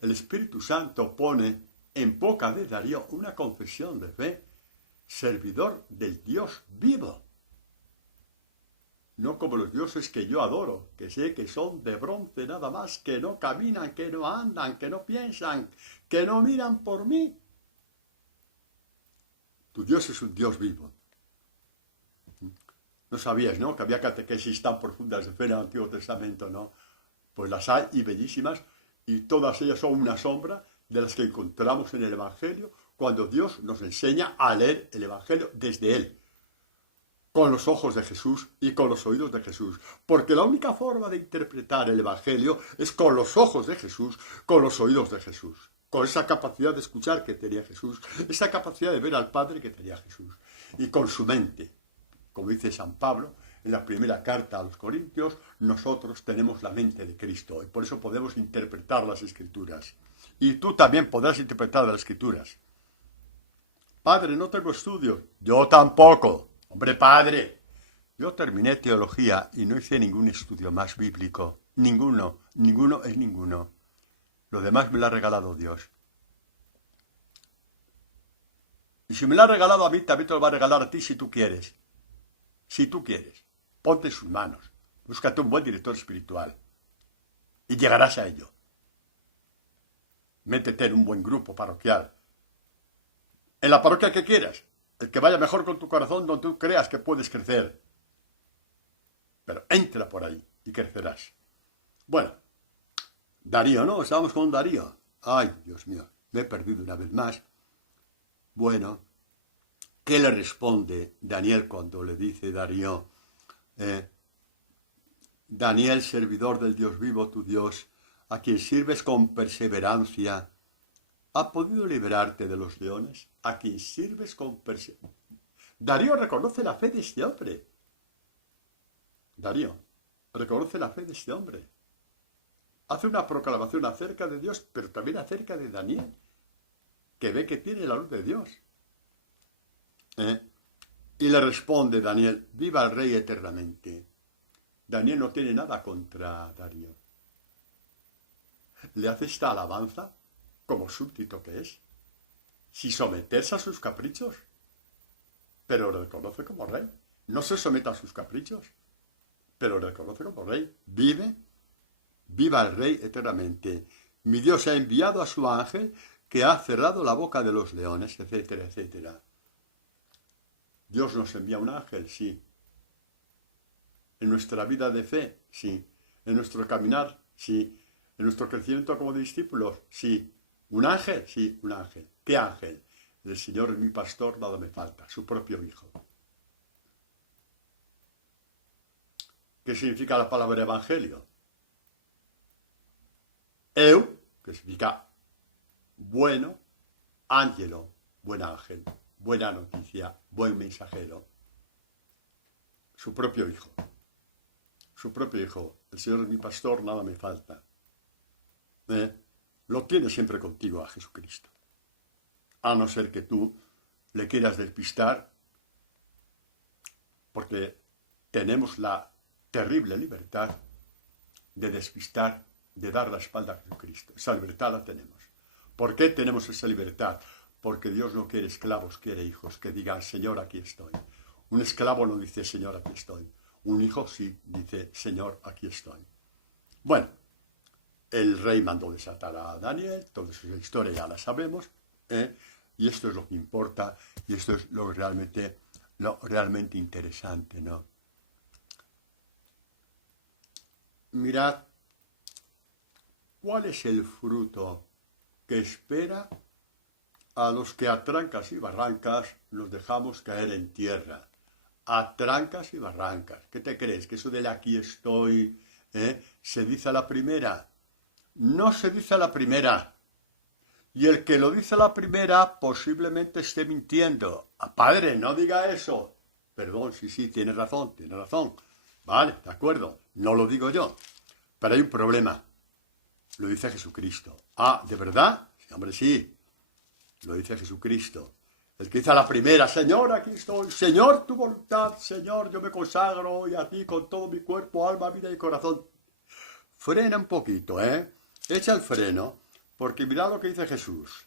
El Espíritu Santo pone en boca de Darío una confesión de fe, servidor del Dios vivo. No como los dioses que yo adoro, que sé que son de bronce nada más, que no caminan, que no andan, que no piensan, que no miran por mí. Tu Dios es un Dios vivo. No sabías, ¿no?, que había catequesis tan profundas de fe en el Antiguo Testamento, ¿no? Pues las hay y bellísimas, y todas ellas son una sombra de las que encontramos en el Evangelio cuando Dios nos enseña a leer el Evangelio desde Él, con los ojos de Jesús y con los oídos de Jesús. Porque la única forma de interpretar el Evangelio es con los ojos de Jesús, con los oídos de Jesús, con esa capacidad de escuchar que tenía Jesús, esa capacidad de ver al Padre que tenía Jesús, y con su mente. Como dice San Pablo en la primera carta a los Corintios, nosotros tenemos la mente de Cristo y por eso podemos interpretar las Escrituras. Y tú también podrás interpretar las Escrituras. Padre, no tengo estudios. Yo tampoco. Hombre, padre, Yo terminé teología y no hice ningún estudio más bíblico. Ninguno es ninguno. Lo demás me lo ha regalado Dios. Y si me lo ha regalado a mí, también te lo va a regalar a ti si tú quieres. Si tú quieres. Ponte en sus manos. Búscate un buen director espiritual. Y llegarás a ello. Métete en un buen grupo parroquial. En la parroquia que quieras. El que vaya mejor con tu corazón, donde tú creas que puedes crecer. Pero entra por ahí y crecerás. Bueno, Darío, ¿no? Estábamos con Darío. Ay, Dios mío, me he perdido una vez más. Bueno, ¿qué le responde Daniel cuando le dice Darío, Daniel, servidor del Dios vivo, tu Dios, a quien sirves con perseverancia, ¿ha podido liberarte de los leones? ¿A quien sirves con perseverancia? Darío reconoce la fe de este hombre. Darío reconoce la fe de este hombre. Hace una proclamación acerca de Dios, pero también acerca de Daniel, que ve que tiene la luz de Dios. Y le responde Daniel, viva el rey eternamente. Daniel no tiene nada contra Darío. Le hace esta alabanza como súbdito que es, sin someterse a sus caprichos, pero lo reconoce como rey. No se somete a sus caprichos, pero lo reconoce como rey. Viva el rey eternamente. Mi Dios ha enviado a su ángel que ha cerrado la boca de los leones, etcétera, etcétera. Dios nos envía un ángel, sí. En nuestra vida de fe, sí. En nuestro caminar, sí. En nuestro crecimiento como discípulos, sí. ¿Un ángel? Sí, un ángel. ¿Qué ángel? El Señor es mi pastor, nada me falta. Su propio Hijo. ¿Qué significa la palabra evangelio? Eu, que significa bueno, ángelo, buen ángel, buena noticia, buen mensajero. Su propio Hijo. Su propio Hijo. El Señor es mi pastor, nada me falta. Lo tiene siempre contigo a Jesucristo. A no ser que tú le quieras despistar, porque tenemos la terrible libertad de despistar, de dar la espalda a Jesucristo. Esa libertad la tenemos. ¿Por qué tenemos esa libertad? Porque Dios no quiere esclavos, quiere hijos que digan, Señor, aquí estoy. Un esclavo no dice, Señor, aquí estoy. Un hijo sí dice, Señor, aquí estoy. Bueno, el rey mandó desatar a Daniel, toda esa historia ya la sabemos, y esto es lo que importa, y esto es lo realmente interesante, ¿no? Mirad, ¿cuál es el fruto que espera a los que a trancas y barrancas nos dejamos caer en tierra? A trancas y barrancas. ¿Qué te crees? ¿Que eso del aquí estoy se dice a la primera? No se dice a la primera. Y el que lo dice a la primera posiblemente esté mintiendo. Padre, no diga eso. Perdón, sí, tiene razón. Vale, de acuerdo. No lo digo yo. Pero hay un problema. Lo dice Jesucristo. ¿De verdad? Sí, hombre, sí. Lo dice Jesucristo. El que dice a la primera, Señor, aquí estoy. Señor, tu voluntad. Señor, yo me consagro hoy a ti con todo mi cuerpo, alma, vida y corazón. Frena un poquito, Echa el freno, porque mirad lo que dice Jesús.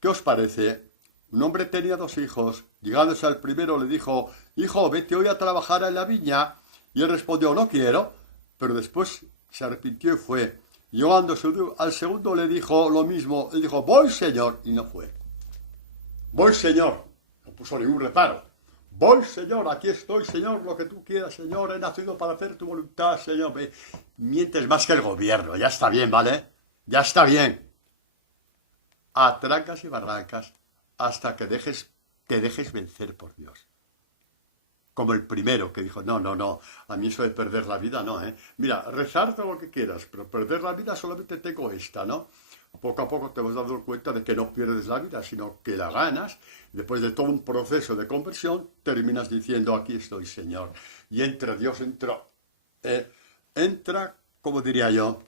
¿Qué os parece? Un hombre tenía 2 hijos. Llegándose al primero le dijo, hijo, vete hoy a trabajar en la viña. Y él respondió, no quiero. Pero después se arrepintió y fue. Llegándose al segundo le dijo lo mismo. Él dijo, voy, Señor. Y no fue. Voy, Señor. No puso ningún reparo. Voy, Señor. Aquí estoy, Señor. Lo que tú quieras, Señor. He nacido para hacer tu voluntad, Señor. Mientes más que el gobierno. Ya está bien, ¿vale? Ya está bien. A trancas y barrancas hasta que te dejes vencer por Dios. Como el primero que dijo, no, a mí eso de perder la vida no, Mira, rezar todo lo que quieras, pero perder la vida solamente tengo esta, ¿no? Poco a poco te vas dando cuenta de que no pierdes la vida, sino que la ganas. Después de todo un proceso de conversión, terminas diciendo, aquí estoy, Señor. Y Dios entró. Entra, como diría yo,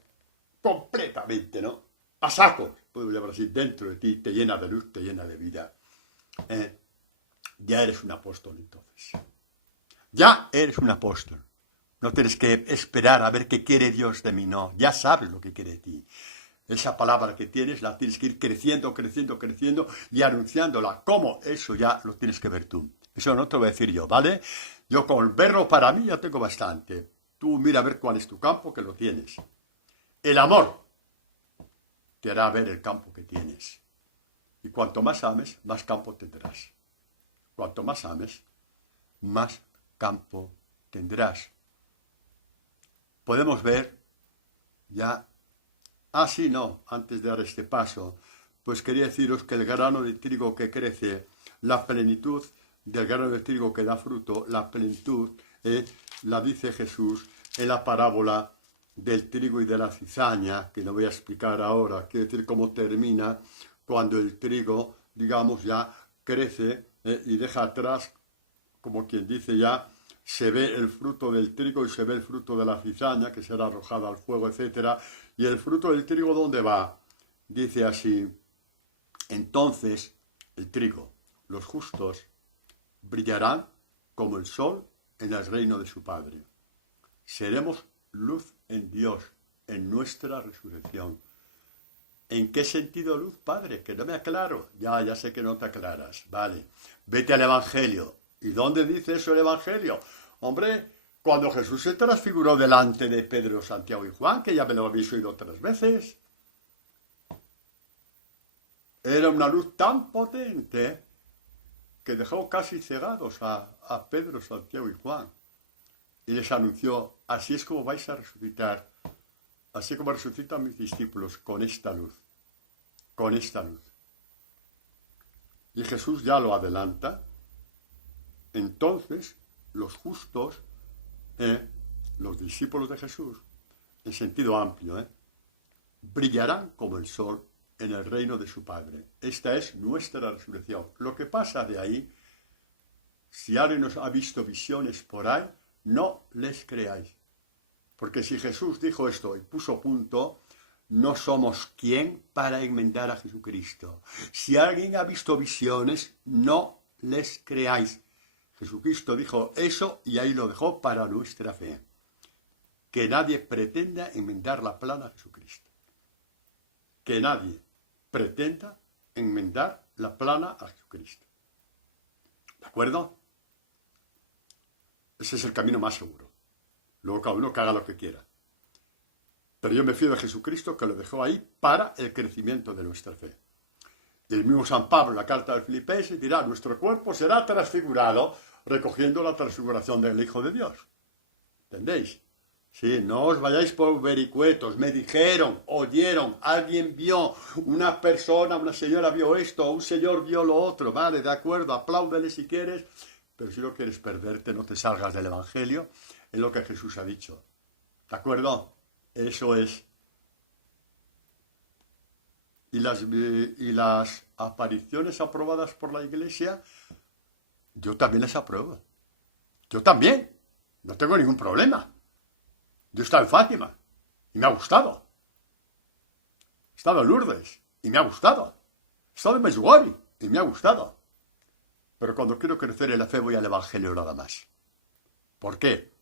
completamente, ¿no? A saco, puedo llamar así, dentro de ti, te llena de luz, te llena de vida. Ya eres un apóstol entonces. Ya eres un apóstol. No tienes que esperar a ver qué quiere Dios de mí, no. Ya sabes lo que quiere de ti. Esa palabra que tienes la tienes que ir creciendo, creciendo, creciendo y anunciándola. ¿Cómo? Eso ya lo tienes que ver tú. Eso no te lo voy a decir yo, ¿vale? Yo con verlo para mí ya tengo bastante. Tú mira a ver cuál es tu campo, que lo tienes. El amor te hará ver el campo que tienes. Y cuanto más ames, más campo tendrás. Cuanto más ames, más campo tendrás. Podemos ver ya... Ah, sí, no, antes de dar este paso, pues quería deciros que el grano de trigo que crece, la plenitud del grano de trigo que da fruto, la plenitud, la dice Jesús en la parábola del trigo y de la cizaña, que no voy a explicar ahora, quiere decir cómo termina cuando el trigo, digamos, ya crece y deja atrás, como quien dice ya, se ve el fruto del trigo y se ve el fruto de la cizaña, que será arrojada al fuego, etc. ¿Y el fruto del trigo dónde va? Dice así, entonces el trigo, los justos, brillarán como el sol en el reino de su Padre. Seremos luz en Dios, en nuestra resurrección. ¿En qué sentido luz, Padre? Que no me aclaro. Ya sé que no te aclaras. Vale. Vete al Evangelio. ¿Y dónde dice eso el Evangelio? Hombre, cuando Jesús se transfiguró delante de Pedro, Santiago y Juan, que ya me lo habéis oído 3 veces, era una luz tan potente que dejó casi cegados a Pedro, Santiago y Juan. Y les anunció, así es como vais a resucitar, así como resucitan mis discípulos, con esta luz. Con esta luz. Y Jesús ya lo adelanta. Entonces, los justos, los discípulos de Jesús, en sentido amplio, brillarán como el sol en el reino de su Padre. Esta es nuestra resurrección. Lo que pasa de ahí, si alguien nos ha visto visiones por ahí, no les creáis. Porque si Jesús dijo esto y puso punto, no somos quien para enmendar a Jesucristo. Si alguien ha visto visiones, no les creáis. Jesucristo dijo eso y ahí lo dejó para nuestra fe. Que nadie pretenda enmendar la plana a Jesucristo. Que nadie pretenda enmendar la plana a Jesucristo. ¿De acuerdo? Ese es el camino más seguro. Luego cada uno que haga lo que quiera. Pero yo me fío de Jesucristo que lo dejó ahí para el crecimiento de nuestra fe. Y el mismo San Pablo en la carta de Filipenses dirá, nuestro cuerpo será transfigurado recogiendo la transfiguración del Hijo de Dios. ¿Entendéis? Sí, no os vayáis por vericuetos. Me dijeron, oyeron, alguien vio, una persona, una señora vio esto, un señor vio lo otro. Vale, de acuerdo, apláudele si quieres, pero si no quieres perderte, no te salgas del Evangelio, en lo que Jesús ha dicho. ¿De acuerdo? Eso es. Y las apariciones aprobadas por la Iglesia, yo también las apruebo. Yo también. No tengo ningún problema. Yo he estado en Fátima y me ha gustado. He estado en Lourdes y me ha gustado. He estado en Medjugorje y me ha gustado. Pero cuando quiero crecer en la fe voy al Evangelio nada más. ¿Por qué?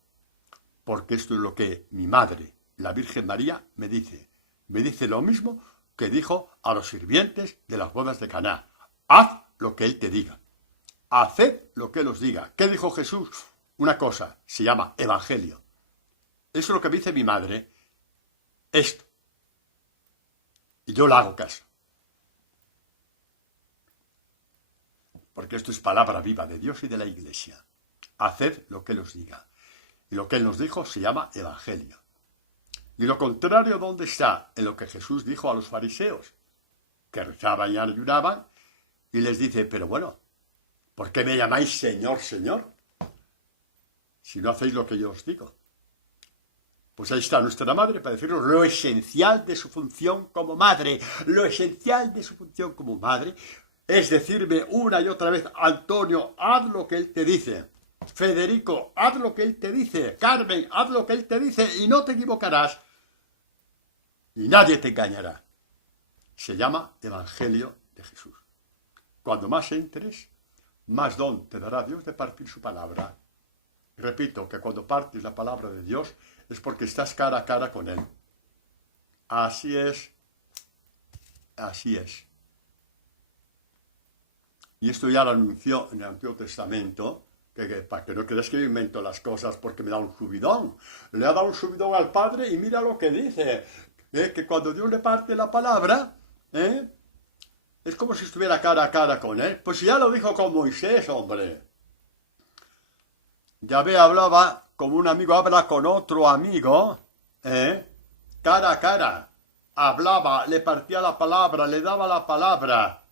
Porque esto es lo que mi madre, la Virgen María, me dice. Me dice lo mismo que dijo a los sirvientes de las bodas de Caná. Haz lo que Él te diga. Haced lo que Él os diga. ¿Qué dijo Jesús? Una cosa, se llama Evangelio. Eso es lo que me dice mi madre. Esto. Y yo le hago caso. Porque esto es palabra viva de Dios y de la Iglesia. Haced lo que Él os diga. Y lo que Él nos dijo se llama Evangelio. Y lo contrario, ¿dónde está? En lo que Jesús dijo a los fariseos, que rezaban y ayunaban, y les dice, pero bueno, ¿por qué me llamáis Señor, Señor? Si no hacéis lo que yo os digo. Pues ahí está nuestra madre para decirnos lo esencial de su función como madre. Lo esencial de su función como madre es decirme una y otra vez, Antonio, haz lo que Él te dice. Federico, haz lo que Él te dice. Carmen, haz lo que Él te dice y no te equivocarás. Y nadie te engañará. Se llama Evangelio de Jesús. Cuando más entres, más don te dará Dios de partir su palabra. Repito, que cuando partes la palabra de Dios es porque estás cara a cara con Él. Así es. Así es. Y esto ya lo anunció en el Antiguo Testamento, que para que no creas que yo invento las cosas porque me da un subidón. Le ha dado un subidón al Padre y mira lo que dice. Que cuando Dios le parte la palabra, es como si estuviera cara a cara con Él. Pues ya lo dijo con Moisés, hombre. Yahvé hablaba como un amigo habla con otro amigo, cara a cara. Hablaba, le partía la palabra, le daba la palabra.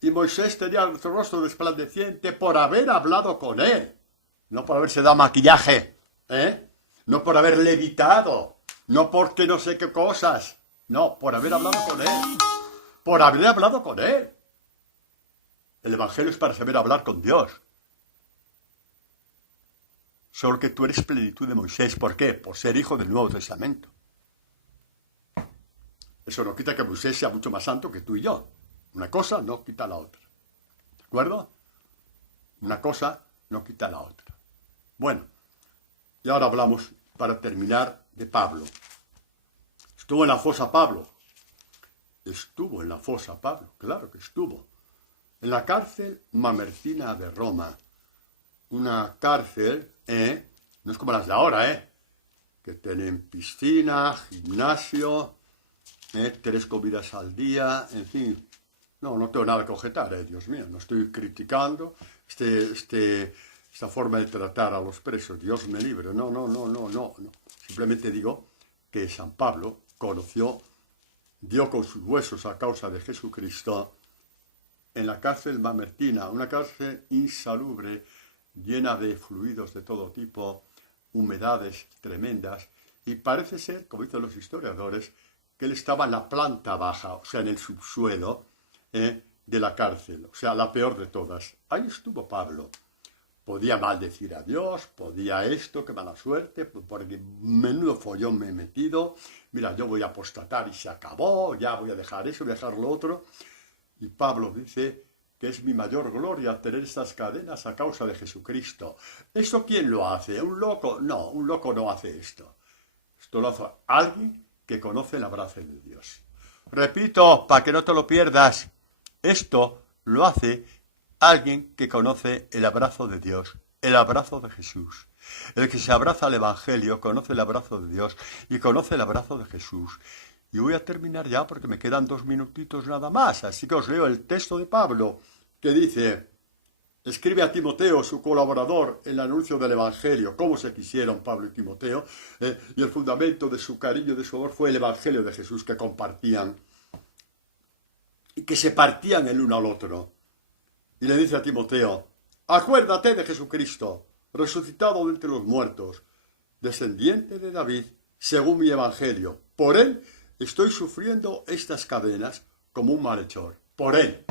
Y Moisés tenía el rostro resplandeciente por haber hablado con él. No por haberse dado maquillaje, no por haber levitado, no porque no sé qué cosas. No, por haber hablado con él. Por haber hablado con él. El Evangelio es para saber hablar con Dios. Solo que tú eres plenitud de Moisés. ¿Por qué? Por ser hijo del Nuevo Testamento. Eso no quita que Moisés sea mucho más santo que tú y yo. Una cosa no quita la otra. ¿De acuerdo? Una cosa no quita la otra. Bueno, y ahora hablamos, para terminar, de Pablo. Estuvo en la fosa Pablo. Estuvo en la fosa Pablo, claro que estuvo. En la cárcel Mamertina de Roma. Una cárcel, no es como las de ahora, que tienen piscina, gimnasio, 3 comidas al día, en fin. No tengo nada que objetar, Dios mío, no estoy criticando esta forma de tratar a los presos, Dios me libre, no. Simplemente digo que San Pablo dio con sus huesos a causa de Jesucristo en la cárcel Mamertina, una cárcel insalubre, llena de fluidos de todo tipo, humedades tremendas, y parece ser, como dicen los historiadores, que él estaba en la planta baja, o sea, en el subsuelo de la cárcel, o sea, la peor de todas. Ahí estuvo Pablo. Podía maldecir a Dios, podía esto, qué mala suerte, porque menudo follón me he metido, mira, yo voy a apostatar y se acabó, ya voy a dejar eso, voy a dejar lo otro. Y Pablo dice que es mi mayor gloria tener estas cadenas a causa de Jesucristo. ¿Esto quién lo hace? ¿Un loco? No, un loco no hace esto. Esto lo hace alguien que conoce el abrazo de Dios. Repito, para que no te lo pierdas, esto lo hace alguien que conoce el abrazo de Dios, el abrazo de Jesús. El que se abraza al Evangelio conoce el abrazo de Dios y conoce el abrazo de Jesús. Y voy a terminar ya porque me quedan 2 minutitos nada más. Así que os leo el texto de Pablo que dice: escribe a Timoteo, su colaborador, el anuncio del Evangelio. Cómo se quisieron Pablo y Timoteo. Y el fundamento de su cariño y de su amor fue el Evangelio de Jesús que compartían. Y que se partían el uno al otro. Y le dice a Timoteo: acuérdate de Jesucristo, resucitado de entre los muertos, descendiente de David, según mi Evangelio. Por él estoy sufriendo estas cadenas como un malhechor. Por él.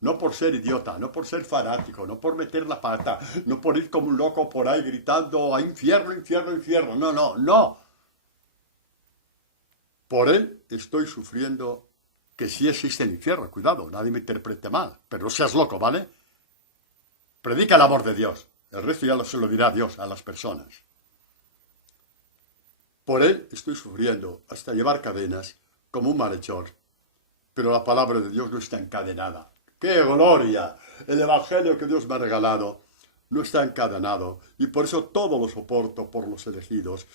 No por ser idiota, no por ser fanático, no por meter la pata, no por ir como un loco por ahí gritando a infierno, infierno, infierno. No. Por él estoy sufriendo, que sí existe el infierno. Cuidado, nadie me interprete mal, pero no seas loco, ¿vale? Predica el amor de Dios. El resto ya se lo dirá Dios a las personas. Por él estoy sufriendo hasta llevar cadenas como un malhechor. Pero la palabra de Dios no está encadenada. ¡Qué gloria! El Evangelio que Dios me ha regalado no está encadenado. Y por eso todo lo soporto por los elegidos.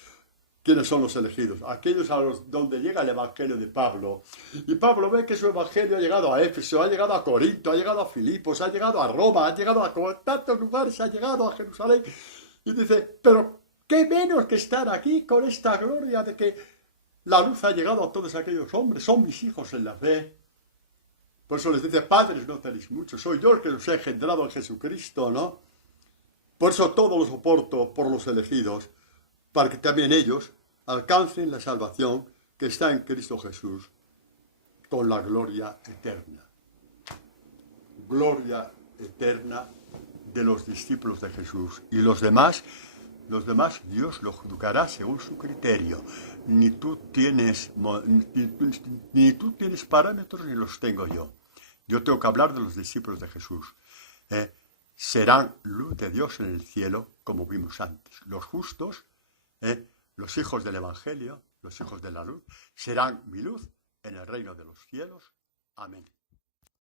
¿Quiénes son los elegidos? Aquellos a los donde llega el Evangelio de Pablo. Y Pablo ve que su Evangelio ha llegado a Éfeso, ha llegado a Corinto, ha llegado a Filipos, ha llegado a Roma, ha llegado a tantos lugares, ha llegado a Jerusalén. Y dice: pero qué menos que estar aquí con esta gloria de que la luz ha llegado a todos aquellos hombres. Son mis hijos en la fe. Por eso les dice: padres, no tenéis mucho. Soy yo el que los he engendrado en Jesucristo, ¿no? Por eso todo lo soporto por los elegidos, para que también ellos alcancen la salvación que está en Cristo Jesús, con la gloria eterna. Gloria eterna de los discípulos de Jesús. Y los demás Dios los juzgará según su criterio. Ni tú tienes parámetros ni los tengo yo. Yo tengo que hablar de los discípulos de Jesús. serán luz de Dios en el cielo, como vimos antes. Los justos, los hijos del Evangelio, los hijos de la luz, serán mi luz en el reino de los cielos. Amén.